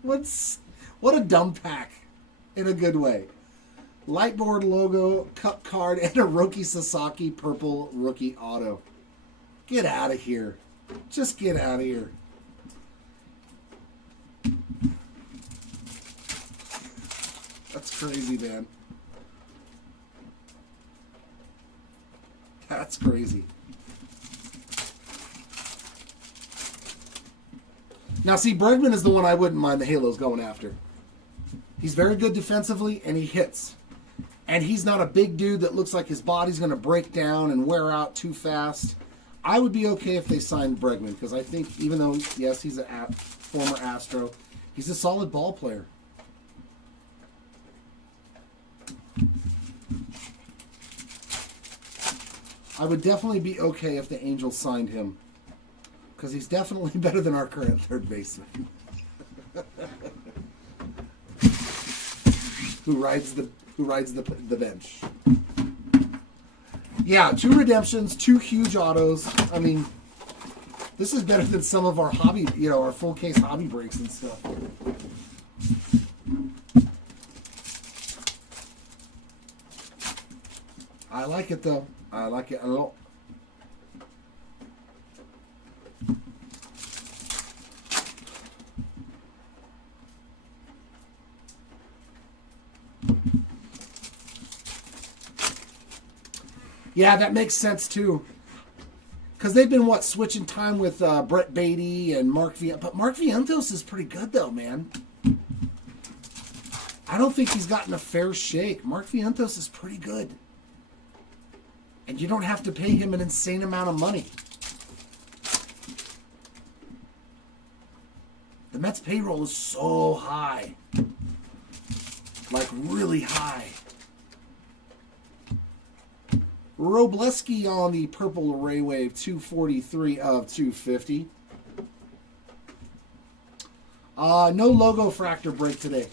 What a dumb pack. In a good way. Lightboard logo, cup card, and a Roki Sasaki purple rookie auto. Get out of here. Just get out of here. That's crazy, man. That's crazy. Now, see, Bregman is the one I wouldn't mind the Halos going after. He's very good defensively, and he hits. And he's not a big dude that looks like his body's going to break down and wear out too fast. I would be okay if they signed Bregman, because I think even though, yes, he's a former Astro, he's a solid ball player. I would definitely be okay if the Angels signed him, because he's definitely better than our current third baseman. who rides the bench. Yeah, 2 redemptions, 2 huge autos. I mean, this is better than some of our hobby, our full case hobby breaks and stuff. I like it though. I like it a lot. Yeah, that makes sense too. Because they've been, switching time with Brett Beatty and Mark Vientos. But Mark Vientos is pretty good though, man. I don't think he's gotten a fair shake. Mark Vientos is pretty good. And you don't have to pay him an insane amount of money. The Mets payroll is so high. Like really high. Robleski on the purple Ray Wave, 243 of 250. No logo fractor break today.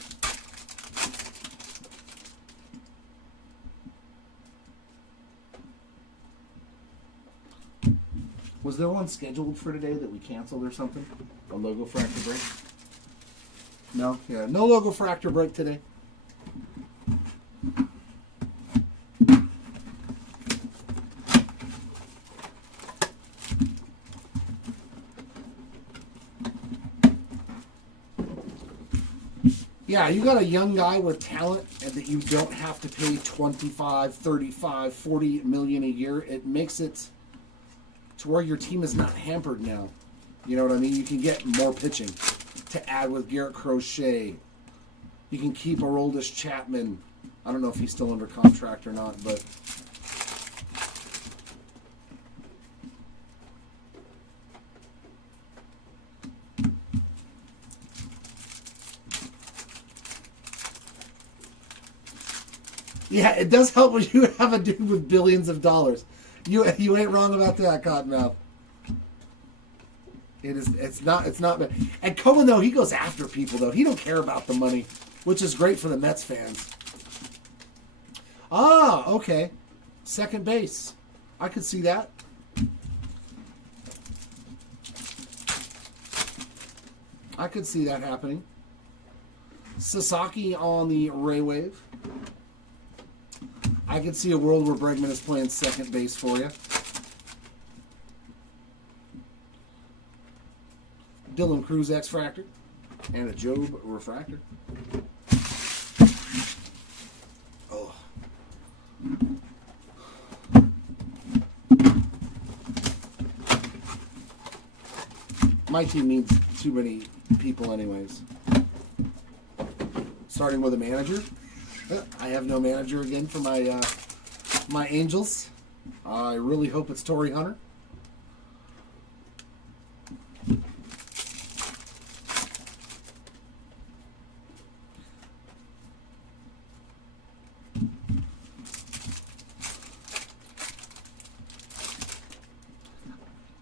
Was there one scheduled for today that we canceled or something? A logo fractor break? No? Yeah, no logo fractor break today. Yeah, you got a young guy with talent and that you don't have to pay 25, 35, 40 million a year. It makes it to where your team is not hampered now. You know what I mean? You can get more pitching to add with Garrett Crochet. You can keep Aroldis Chapman. I don't know if he's still under contract or not, but yeah, it does help when you have a dude with billions of dollars. You ain't wrong about that, Cottonmouth. It's not bad. And Cohen though, he goes after people though. He don't care about the money, which is great for the Mets fans. Ah, okay. Second base. I could see that. I could see that happening. Sasaki on the Ray Wave. I could see a world where Bregman is playing second base for you. Dylan Cruz X-Fractor. And a Job Refractor. Oh. My team needs too many people anyways. Starting with a manager. I have no manager again for my my Angels. I really hope it's Torrey Hunter.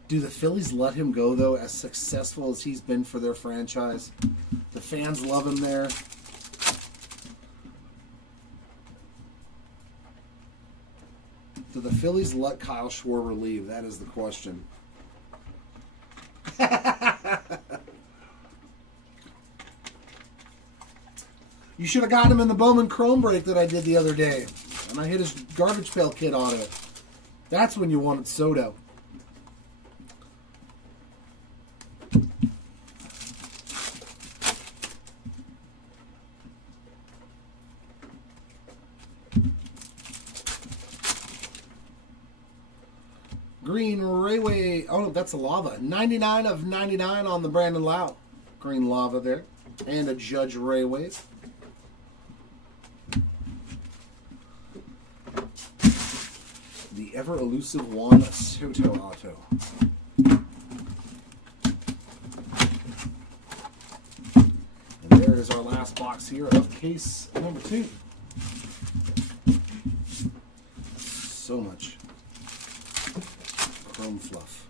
Do the Phillies let him go, though, as successful as he's been for their franchise? The fans love him there. Do the Phillies let Kyle Schwarber leave? That is the question. You should have got him in the Bowman Chrome break that I did the other day. And I hit his garbage pail kid on it. That's when you wanted Soto. Green Rayway. Oh, that's a lava. 99 of 99 on the Brandon Lau. Green lava there. And a Judge Rayway. The ever elusive Juan Soto auto. And there is our last box here of case number 2. So much chrome fluff.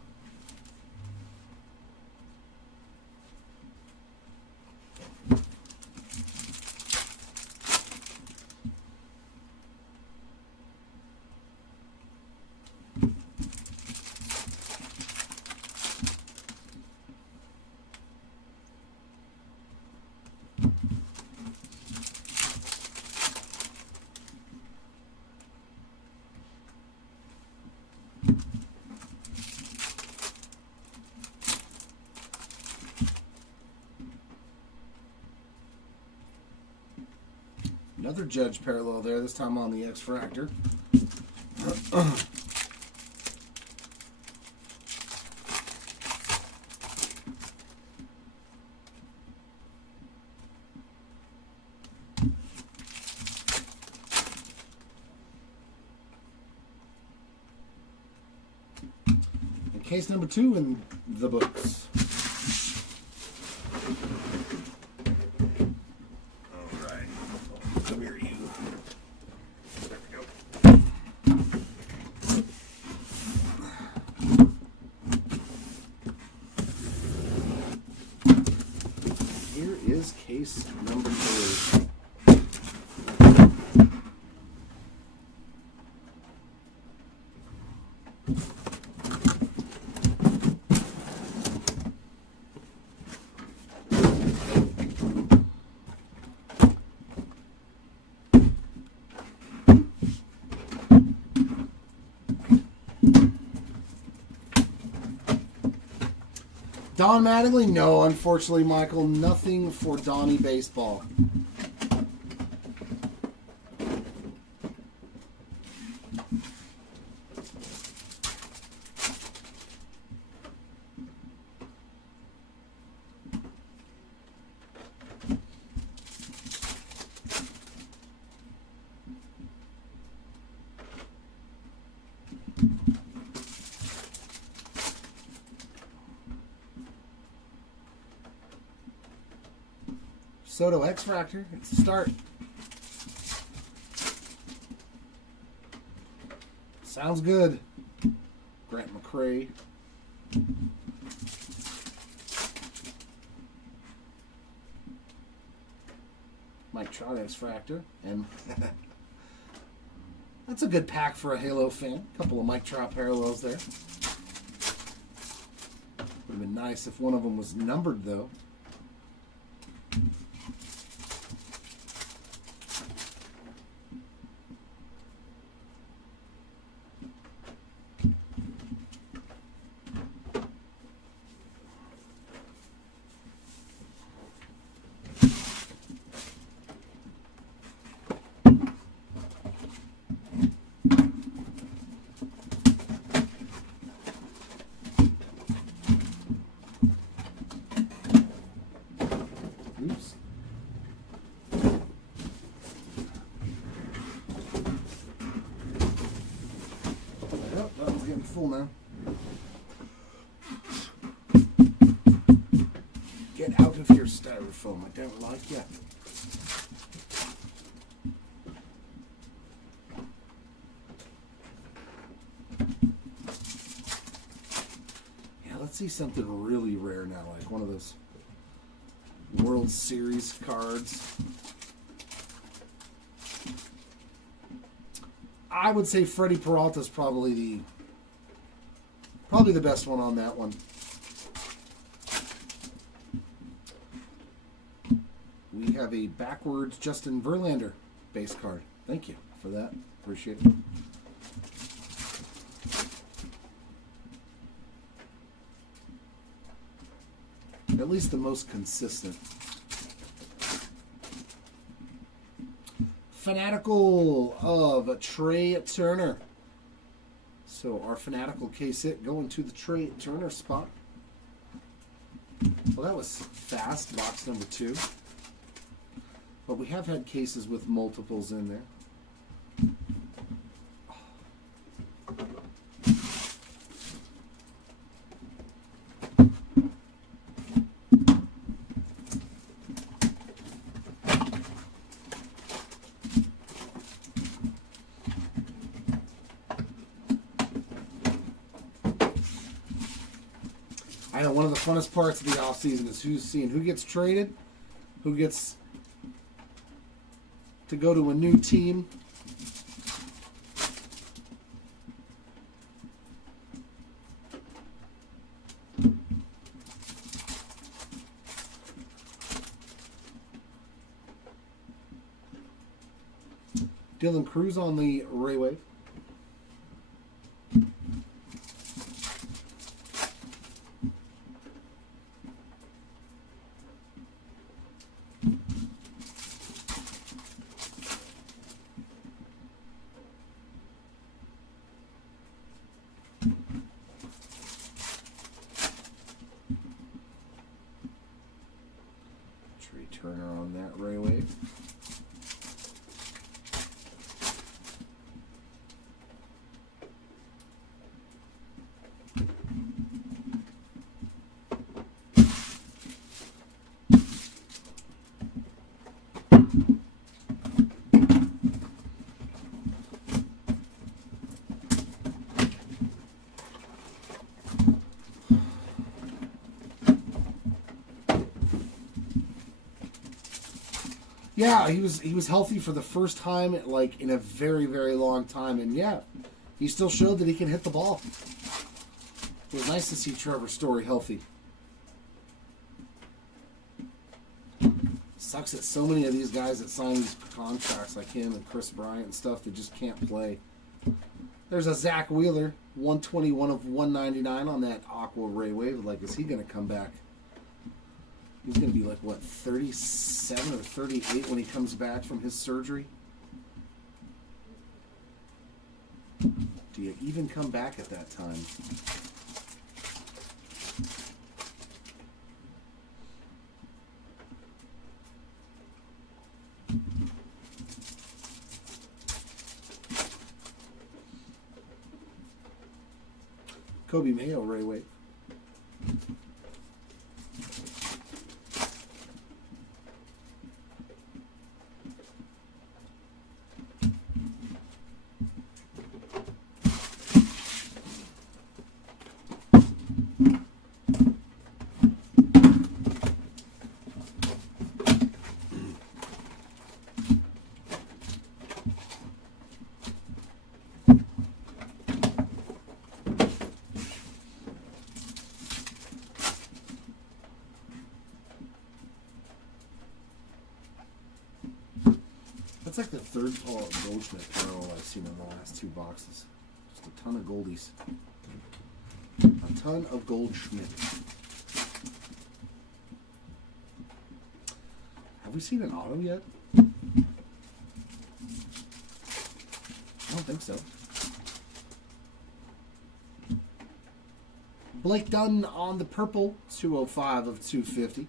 Another Judge parallel there, this time on the X-Fractor. And case number 2 in the books. Case number 3. Don Mattingly? No, unfortunately, Michael, nothing for Donnie Baseball. Soto X Factor. It's a start. Sounds good. Grant McCray. Mike Trout X Factor. And that's a good pack for a Halo fan. A couple of Mike Trout parallels there. Would have been nice if one of them was numbered, though. Oops. Oh, that one's getting full now. Get out of here, styrofoam. I don't like you. Yeah, let's see something really rare now, like one of those World Series cards. I would say Freddie Peralta's probably the best one on that one. We have a backwards Justin Verlander base card. Thank you for that. Appreciate it. At least the most consistent. Fanatical of Trey Turner. So our Fanatical case hit going to the Trey Turner spot. Well, that was fast, box number 2. But we have had cases with multiples in there. I know one of the funnest parts of the offseason is seeing who gets traded, who gets to go to a new team. Dylan Cruz on the Ray Wave. Trey Turner on that Ray Wave. Yeah, he was healthy for the first time like in a very, very long time, and yeah, he still showed that he can hit the ball. It was nice to see Trevor Story healthy. Sucks that so many of these guys that sign these contracts, like him and Chris Bryant and stuff, they just can't play. There's a Zach Wheeler, 121 of 199 on that Aqua Ray Wave. Like, is he going to come back? He's going to be like, what, 37 or 38 when he comes back from his surgery? Do you even come back at that time? Kobe Mayo, Ray Wade. That's like the third Paul Goldschmidt parallel I've seen in the last 2 boxes. Just a ton of goldies. A ton of Goldschmidt. Have we seen an auto yet? I don't think so. Blake Dunn on the purple, 205 of 250.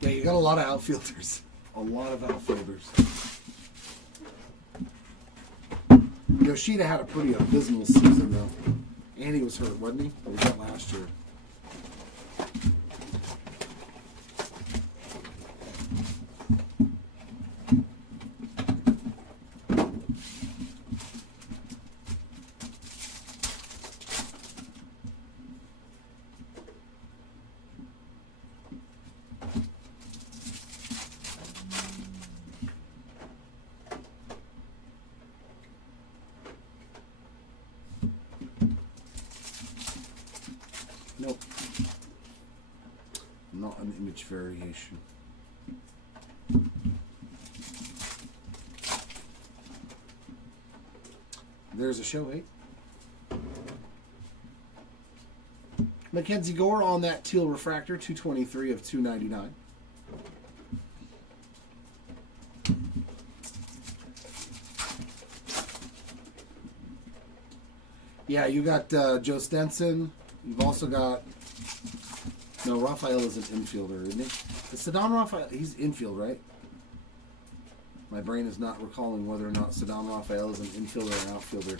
Yeah, you got a lot of outfielders. A lot of outfielders. Yoshida had a pretty abysmal season, though. And he was hurt, wasn't he? Or was that last year? Nope. Not an image variation. There's a Shohei. Mackenzie Gore on that teal refractor, 223 of 299. Yeah, you got Joe Stenson. You've also got... No, Raphael is an infielder, isn't he? Is Saddam Raphael... He's infield, right? My brain is not recalling whether or not Saddam Raphael is an infielder or an outfielder.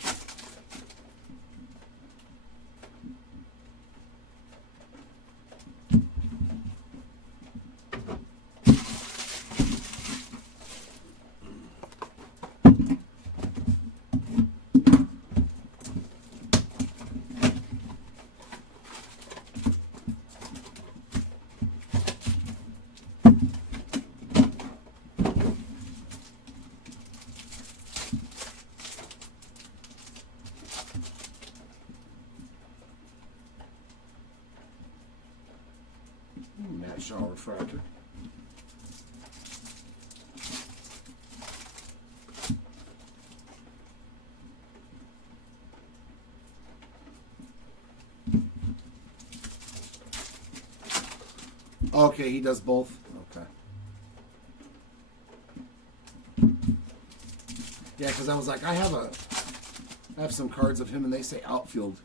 Matt Shaw refractor. Okay, he does both. Okay. Yeah, because I was like, I have some cards of him, and they say outfield.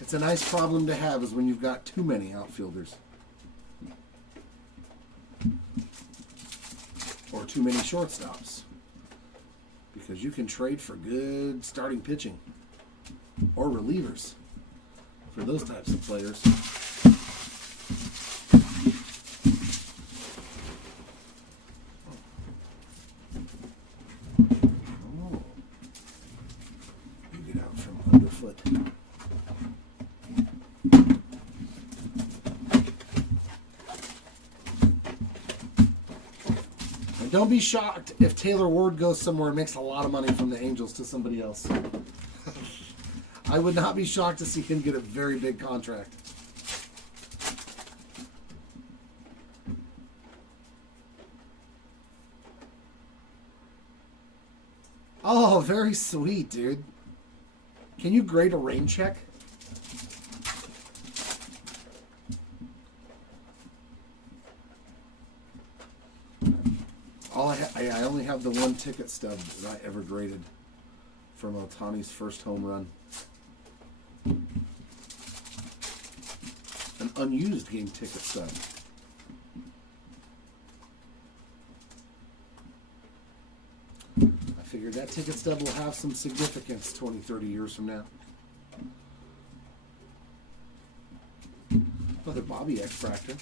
It's a nice problem to have, is when you've got too many outfielders. Or too many shortstops. Because you can trade for good starting pitching. Or relievers. For those types of players. Oh. You get out from underfoot. Don't be shocked if Taylor Ward goes somewhere and makes a lot of money from the Angels to somebody else. I would not be shocked to see him get a very big contract. Oh, very sweet, dude. Can you grade a rain check? I only have the one ticket stub that I ever graded from Ohtani's first home run. An unused game ticket stub. I figured that ticket stub will have some significance 20, 30 years from now. Another Bobby X-Fractor.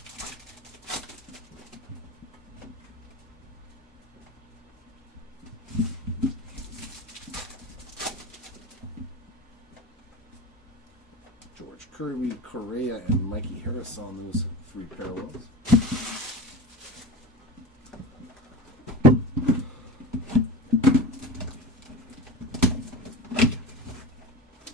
George Kirby, Correa, and Mikey Harris on those 3 parallels.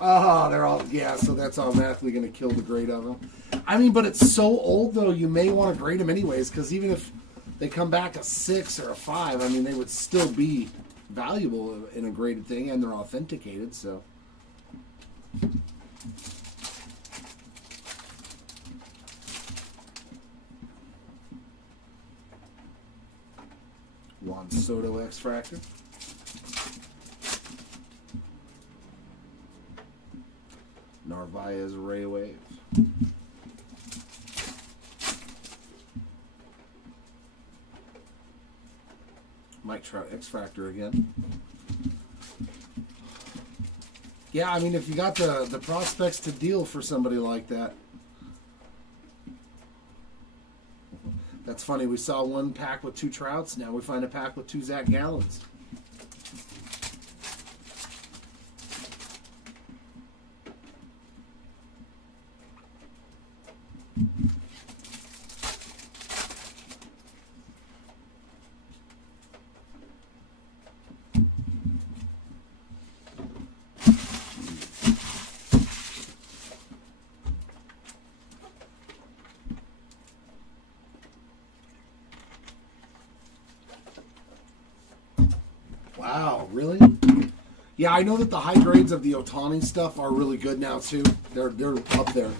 Oh, they're all, yeah, so that's automatically going to kill the grade of them. I mean, but it's so old, though, you may want to grade them anyways, because even if they come back a 6 or a 5, I mean, they would still be valuable in a graded thing, and they're authenticated, so. Juan Soto X-Fractor. Narvaez Ray Wave. Mike Trout X-Fractor again. Yeah, I mean, if you got the prospects to deal for somebody like that. That's funny. We saw one pack with 2 Trouts. Now we find a pack with 2 Zach Gallons. Wow, really? Yeah, I know that the high grades of the Ohtani stuff are really good now too. They're up there.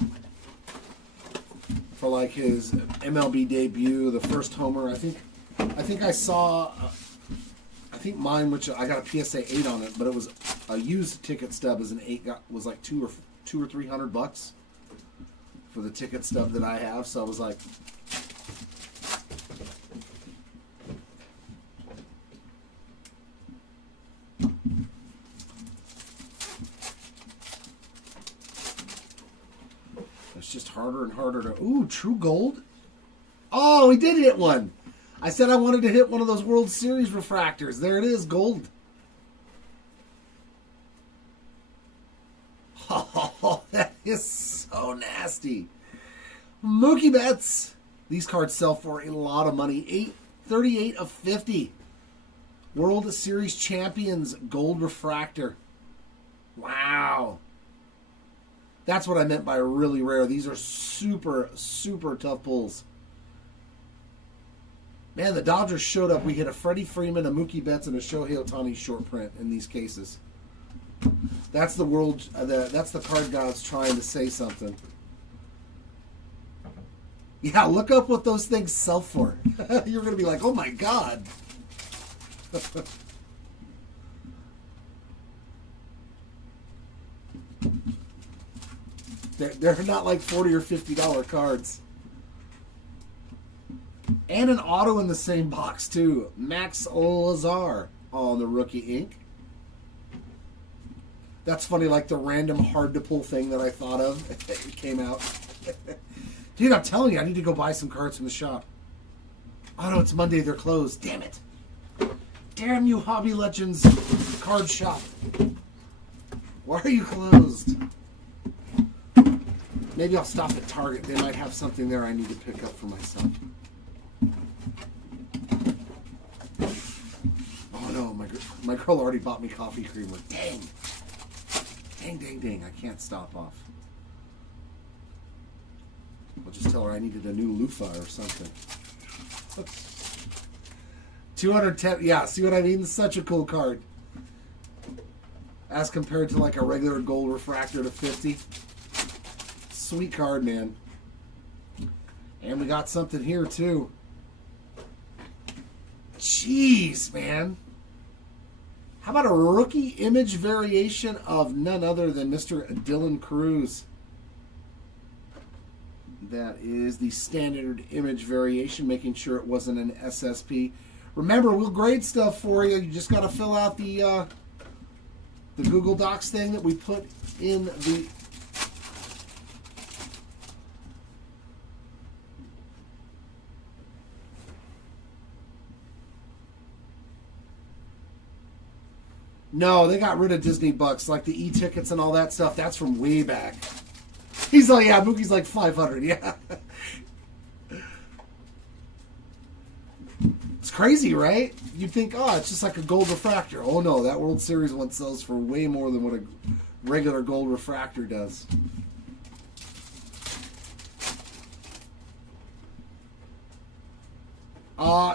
For like his MLB debut, the first homer, I think I saw I think mine, which I got a PSA 8 on it, but it was a used ticket stub as an 8, was like $200 or $300 for the ticket stub that I have, so I was like, it's just harder and harder to... Ooh, True Gold? Oh, he did hit one. I said I wanted to hit one of those World Series refractors. There it is, gold. Oh, that is so nasty. Mookie Betts. These cards sell for a lot of money. 38 of 50. World Series Champions Gold Refractor. Wow. That's what I meant by really rare. These are super, super tough pulls. Man, the Dodgers showed up. We hit a Freddie Freeman, a Mookie Betts, and a Shohei Ohtani short print in these cases. That's the world. That's the card gods trying to say something. Yeah, look up what those things sell for. You're going to be like, oh my God. They're not like $40 or $50 cards. And an auto in the same box, too. Max Lazar on the rookie ink. That's funny, like the random hard-to-pull thing that I thought of. It came out. Dude, I'm telling you, I need to go buy some cards from the shop. Oh, no, it's Monday. They're closed. Damn it. Damn you, Hobby Legends card shop. Why are you closed? Maybe I'll stop at Target. They might have something there I need to pick up for myself. Oh no, my girl already bought me coffee creamer. Dang. Dang, dang, dang. I can't stop off. I'll just tell her I needed a new loofah or something. 210. Yeah, see what I mean? It's such a cool card. as compared to like a regular gold refractor to 50. Sweet card, man. And we got something here too. Jeez, man. How about a rookie image variation of none other than Mr. Dylan Cruz? That is the standard image variation, making sure it wasn't an SSP. Remember, we'll grade stuff for you. You just got to fill out the Google Docs thing that we put in the... No, they got rid of Disney Bucks, like the e-tickets and all that stuff. That's from way back. He's like, yeah, Mookie's like 500, yeah. It's crazy, right? You'd think, oh, it's just like a gold refractor. Oh, no, that World Series one sells for way more than what a regular gold refractor does.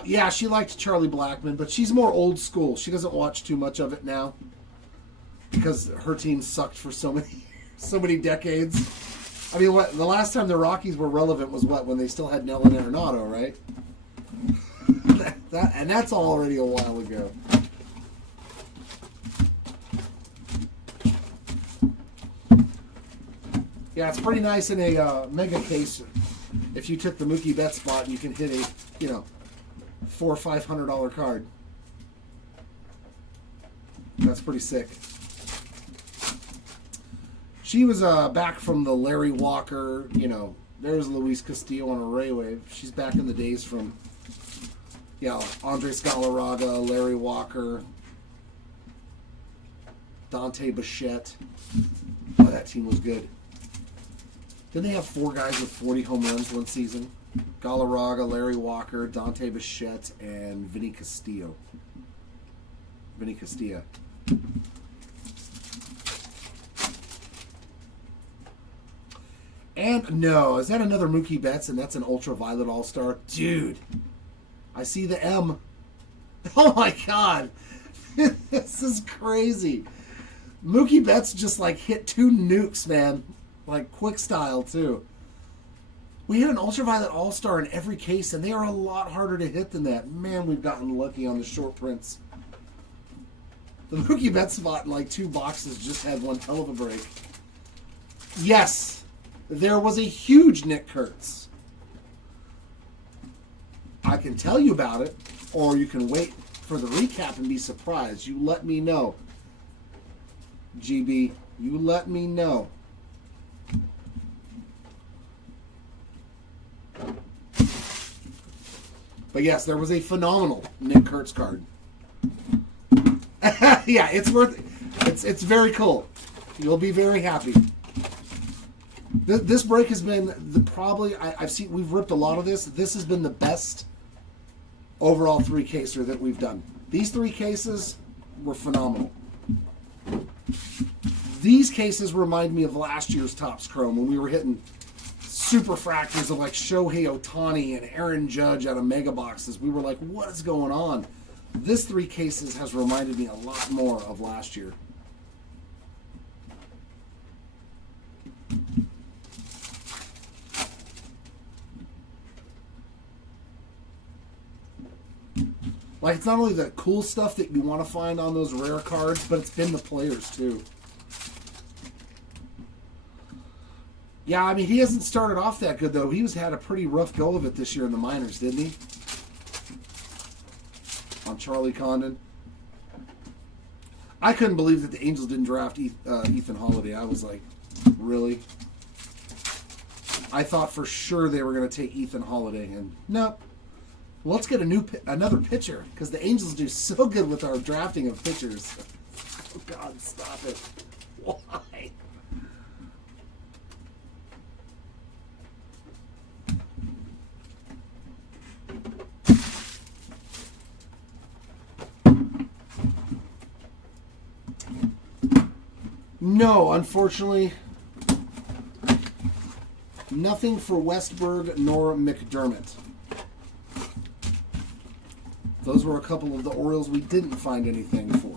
Yeah, she liked Charlie Blackmon, but she's more old school. She doesn't watch too much of it now because her team sucked for so many decades. I mean, what the last time the Rockies were relevant was what, when they still had Nolan Arenado, right? And that's already a while ago. Yeah, it's pretty nice in a mega case. If you took the Mookie Betts spot, you can hit a, $400 or $500 card. That's pretty sick. She was back from the Larry Walker, there's Luis Castillo on a Ray Wave. She's back in the days from, Andres Galarraga, Larry Walker, Dante Bichette. Oh, that team was good. Didn't they have 4 guys with 40 home runs one season? Galarraga, Larry Walker, Dante Bichette, and Vinny Castillo. Vinny Castilla. And no, is that another Mookie Betts? And that's an ultraviolet all-star? Dude, I see the M. Oh my God. This is crazy. Mookie Betts just like hit 2 nukes, man. Like quick style too. We had an ultraviolet all-star in every case, and they are a lot harder to hit than that. Man, we've gotten lucky on the short prints. The Mookie Betts spot in like 2 boxes just had one hell of a break. Yes. There was a huge Nick Kurtz. I can tell you about it, or you can wait for the recap and be surprised. You let me know. GB, you let me know. But yes, there was a phenomenal Nick Kurtz card. Yeah, it's worth it. It's very cool. You'll be very happy. This break has been we've ripped a lot of this. This has been the best overall 3-caser that we've done. These 3 cases were phenomenal. These cases remind me of last year's Topps Chrome when we were hitting super fractors of like Shohei Ohtani and Aaron Judge out of mega boxes. We were like, what is going on? This 3 cases has reminded me a lot more of last year. Like, it's not only the cool stuff that you want to find on those rare cards, but it's been the players, too. Yeah, I mean, he hasn't started off that good, though. He's had a pretty rough go of it this year in the minors, didn't he? On Charlie Condon. I couldn't believe that the Angels didn't draft Ethan Holiday. I was like, really? I thought for sure they were going to take Ethan Holiday, and nope. Well, let's get another pitcher, because the Angels do so good with our drafting of pitchers. Oh, God, stop it. Why? No, unfortunately, nothing for Westberg nor McDermott. Those were a couple of the Orioles we didn't find anything for.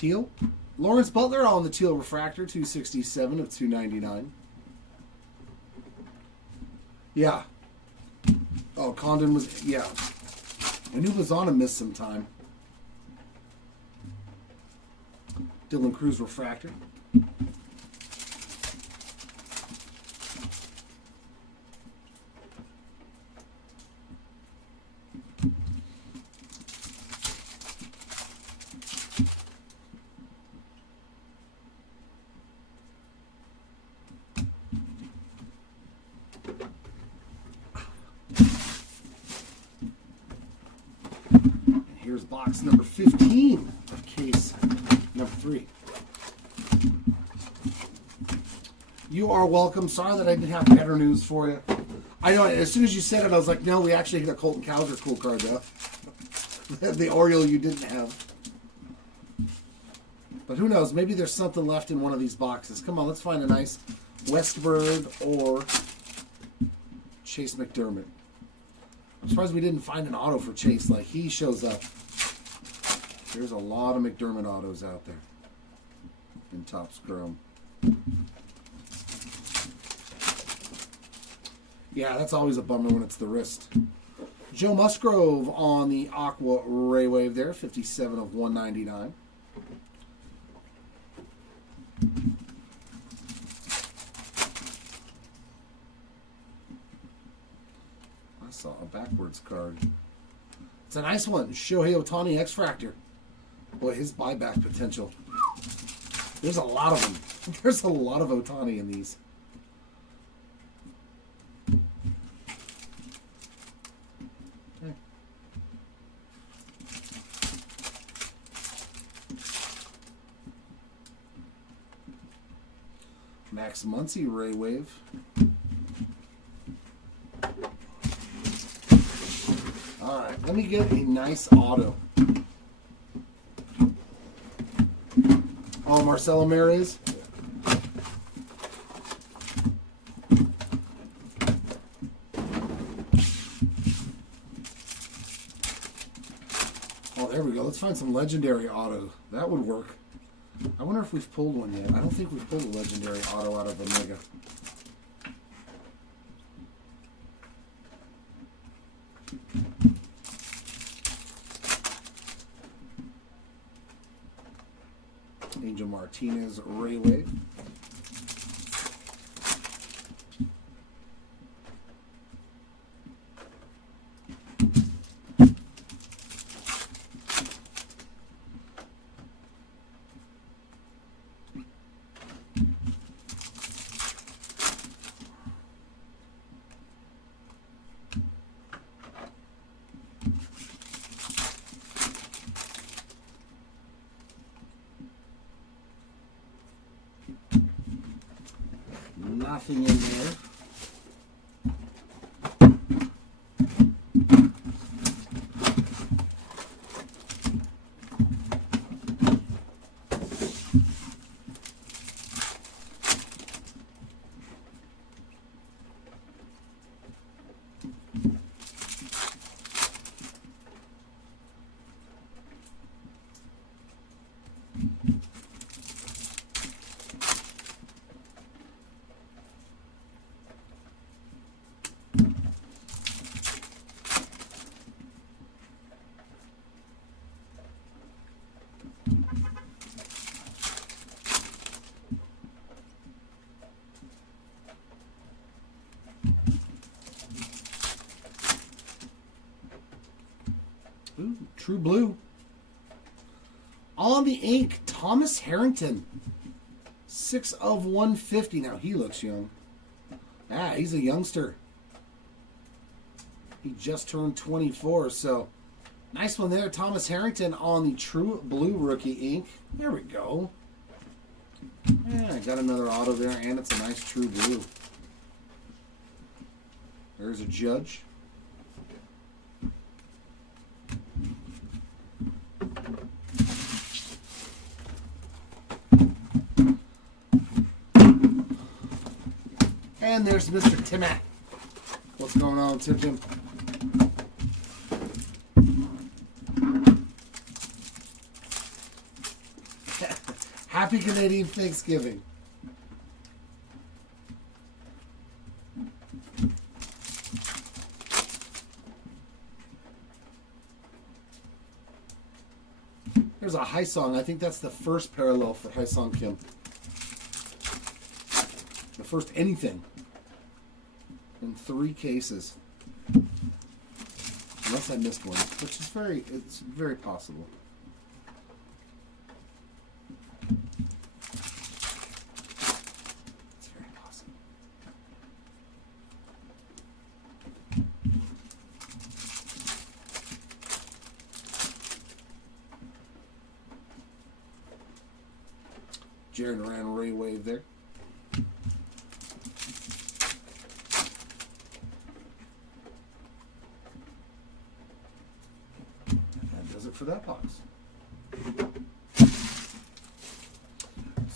Teal. Lawrence Butler on the teal refractor, 267 of 299. Yeah. Oh, Condon was, yeah. I knew Lozano missed some time. Dylan Cruz refractor. Here's box number 15 of case number 3. You are welcome. Sorry that I didn't have better news for you. I know, as soon as you said it, I was like, no, we actually hit a Colton Cowser cool card, though. The Oriole you didn't have. But who knows? Maybe there's something left in one of these boxes. Come on, let's find a nice Westberg or Chase McDermott. I'm surprised we didn't find an auto for Chase. Like, he shows up. There's a lot of McDermott autos out there in Topps Chrome. Yeah, that's always a bummer when it's the wrist. Joe Musgrove on the Aqua Ray Wave there, 57 of 199. I saw a backwards card. It's a nice one. Shohei Ohtani X-Fractor. Boy, his buyback potential. There's a lot of them. There's a lot of Ohtani in these. Okay. Max Muncy Ray Wave. Alright, let me get a nice auto. Oh, Marcelo Maris. Oh, there we go. Let's find some legendary auto. That would work. I wonder if we've pulled one yet. I don't think we've pulled a legendary auto out of Omega. Angel Martinez Ray Wave. Nothing in there. Ooh, True Blue. On the ink, Thomas Harrington. 6 of 150. Now, he looks young. Ah, he's a youngster. He just turned 24, so nice one there. Thomas Harrington on the True Blue rookie ink. There we go. Yeah, I got another auto there, and it's a nice True Blue. There's a Judge. And there's Mr. Timat. What's going on, Tim? Happy Canadian Thanksgiving. There's a Haisong. I think that's the first parallel for Haisong Kim. The first anything in 3 cases. Unless I missed one, which is it's very possible. It's very possible. Jared ran Ray Wave there. For that box.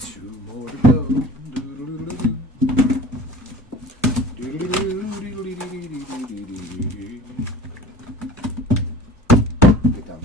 2 more to go. Get down.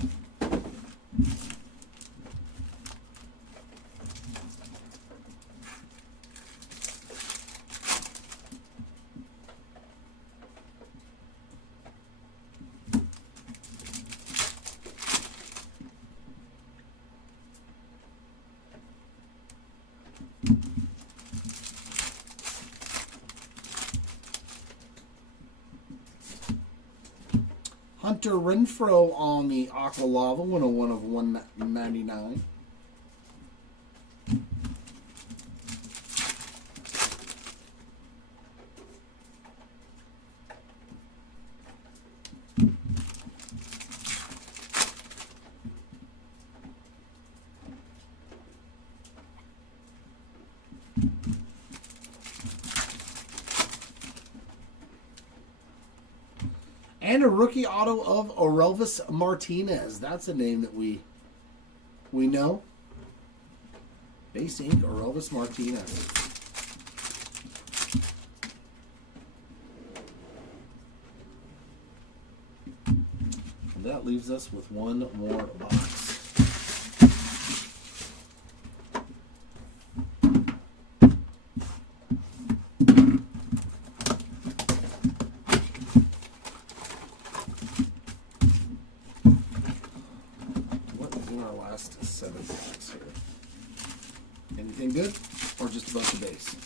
Hunter Renfro on the Aqua Lava, 101 of 199. And a rookie auto of Orelvis Martinez. That's a name that we know. Base ink, Orelvis Martinez. And that leaves us with one more box. Last 7 packs here. Anything good? Or just a bunch of base?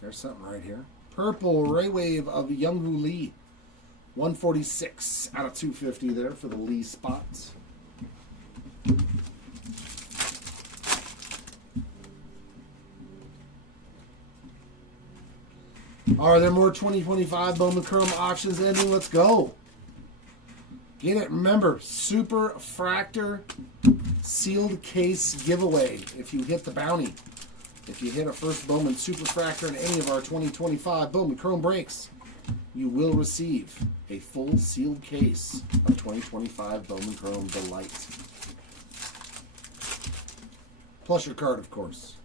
There's something right here. Purple Ray Wave of Youngwoo Lee. 146 out of 250 there for the Lee spots. Are there more 2025 Bowman Chrome auctions ending? Let's go. Get it. Remember, Super Fractor sealed case giveaway if you hit the bounty. If you hit a first Bowman Super Fractor in any of our 2025 Bowman Chrome breaks, you will receive a full sealed case of 2025 Bowman Chrome Delight. Plus your card, of course.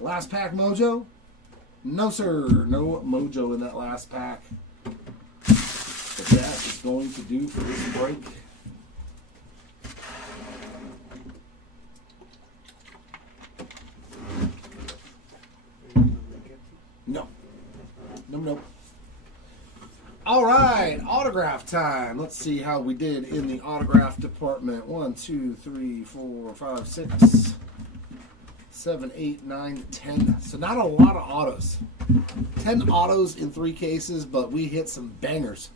Last pack mojo? No, sir. No mojo in that last pack. But that is going to do for this break. No. No. All right, autograph time. Let's see how we did in the autograph department. 1, 2, 3, 4, 5, 6, 7, 8, 9, 10. So not a lot of autos. 10 autos in 3 cases, but we hit some bangers.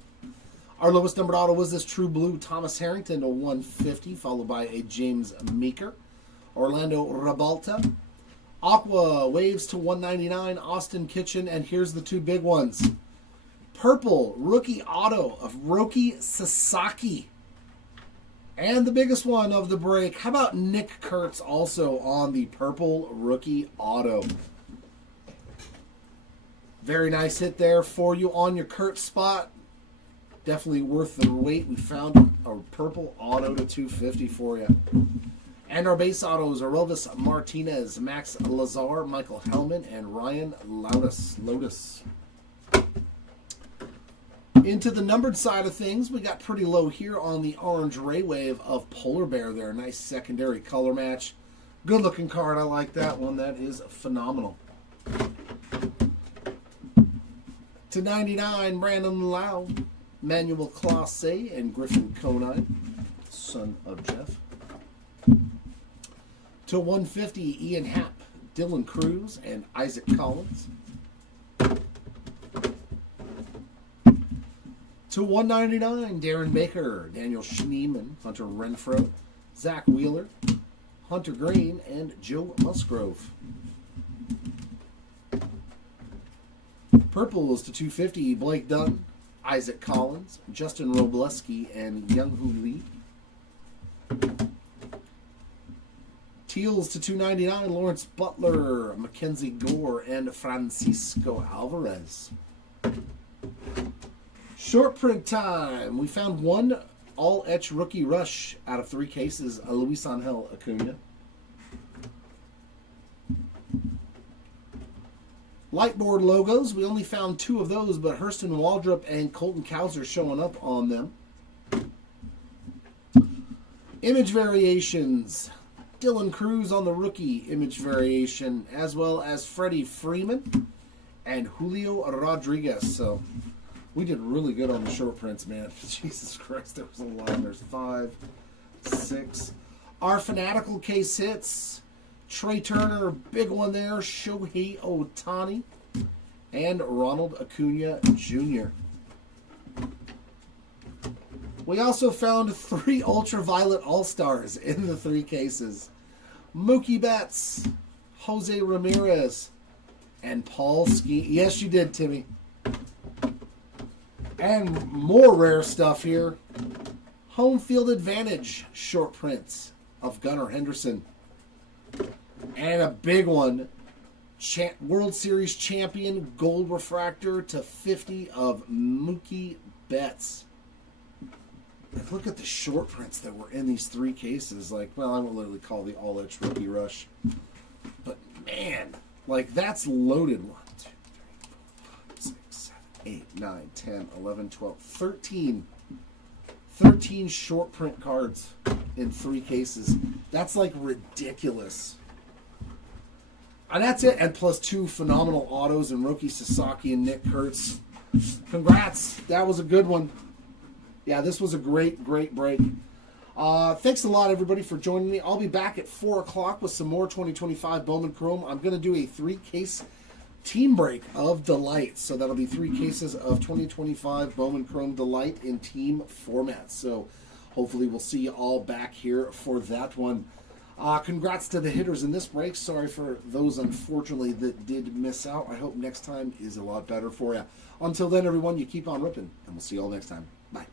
Our lowest numbered auto was this True Blue Thomas Harrington to 150, followed by a James Meeker. Orlando Rabalta. Aqua Waves to 199, Austin Kitchen, and here's the 2 big ones. Purple rookie auto of Roki Sasaki. And the biggest one of the break, how about Nick Kurtz also on the purple rookie auto? Very nice hit there for you on your Kurtz spot. Definitely worth the wait. We found a purple auto to 250 for you. And our base autos are Elvis Martinez, Max Lazar, Michael Hellman, and Ryan Lotus. Into the numbered side of things, we got pretty low here on the orange Ray Wave of Polar Bear there. Nice secondary color match. Good looking card. I like that one. That is phenomenal. To 99, Brandon Lau, Manuel Classe, and Griffin Conine, son of Jeff. To 150, Ian Happ, Dylan Cruz, and Isaac Collins. To 199, Darren Baker, Daniel Schneeman, Hunter Renfro, Zach Wheeler, Hunter Green, and Joe Musgrove. Purples to 250, Blake Dunn, Isaac Collins, Justin Robleski, and Younghoon Lee. Teals to 299, Lawrence Butler, Mackenzie Gore, and Francisco Alvarez. Short print time. We found one all-etch rookie rush out of 3 cases, Luis Angel Acuna. Lightboard logos. We only found 2 of those, but Hurston Waldrop and Colton Cowser showing up on them. Image variations. Dylan Cruz on the rookie image variation, as well as Freddie Freeman and Julio Rodriguez. So we did really good on the short prints, man. Jesus Christ, there was a lot. There's 5, 6. Our Fanatical case hits. Trey Turner, big one there. Shohei Ohtani. And Ronald Acuna Jr. We also found 3 Ultraviolet All-Stars in the 3 cases. Mookie Betts, Jose Ramirez, and Paul Skeens. Yes, you did, Timmy. And more rare stuff here. Home Field Advantage short prints of Gunnar Henderson. And a big one. World Series champion gold refractor to 50 of Mookie Betts. And look at the short prints that were in these 3 cases. Like, well, I won't literally call the all-edge rookie rush. But, man, like, that's loaded. 1, 2, 3, 4, 5, 6, 7, 8, 9, 10, 11, 12, 13. 13 short print cards in 3 cases. That's, like, ridiculous. And that's it. And plus 2 phenomenal autos and Roki Sasaki and Nick Kurtz. Congrats. That was a good one. Yeah, this was a great, great break. Thanks a lot, everybody, for joining me. I'll be back at 4 o'clock with some more 2025 Bowman Chrome. I'm going to do a 3-case team break of Delight. So that'll be 3 cases of 2025 Bowman Chrome Delight in team format. So hopefully we'll see you all back here for that one. Congrats to the hitters in this break. Sorry for those, unfortunately, that did miss out. I hope next time is a lot better for you. Until then, everyone, you keep on ripping, and we'll see you all next time. Bye.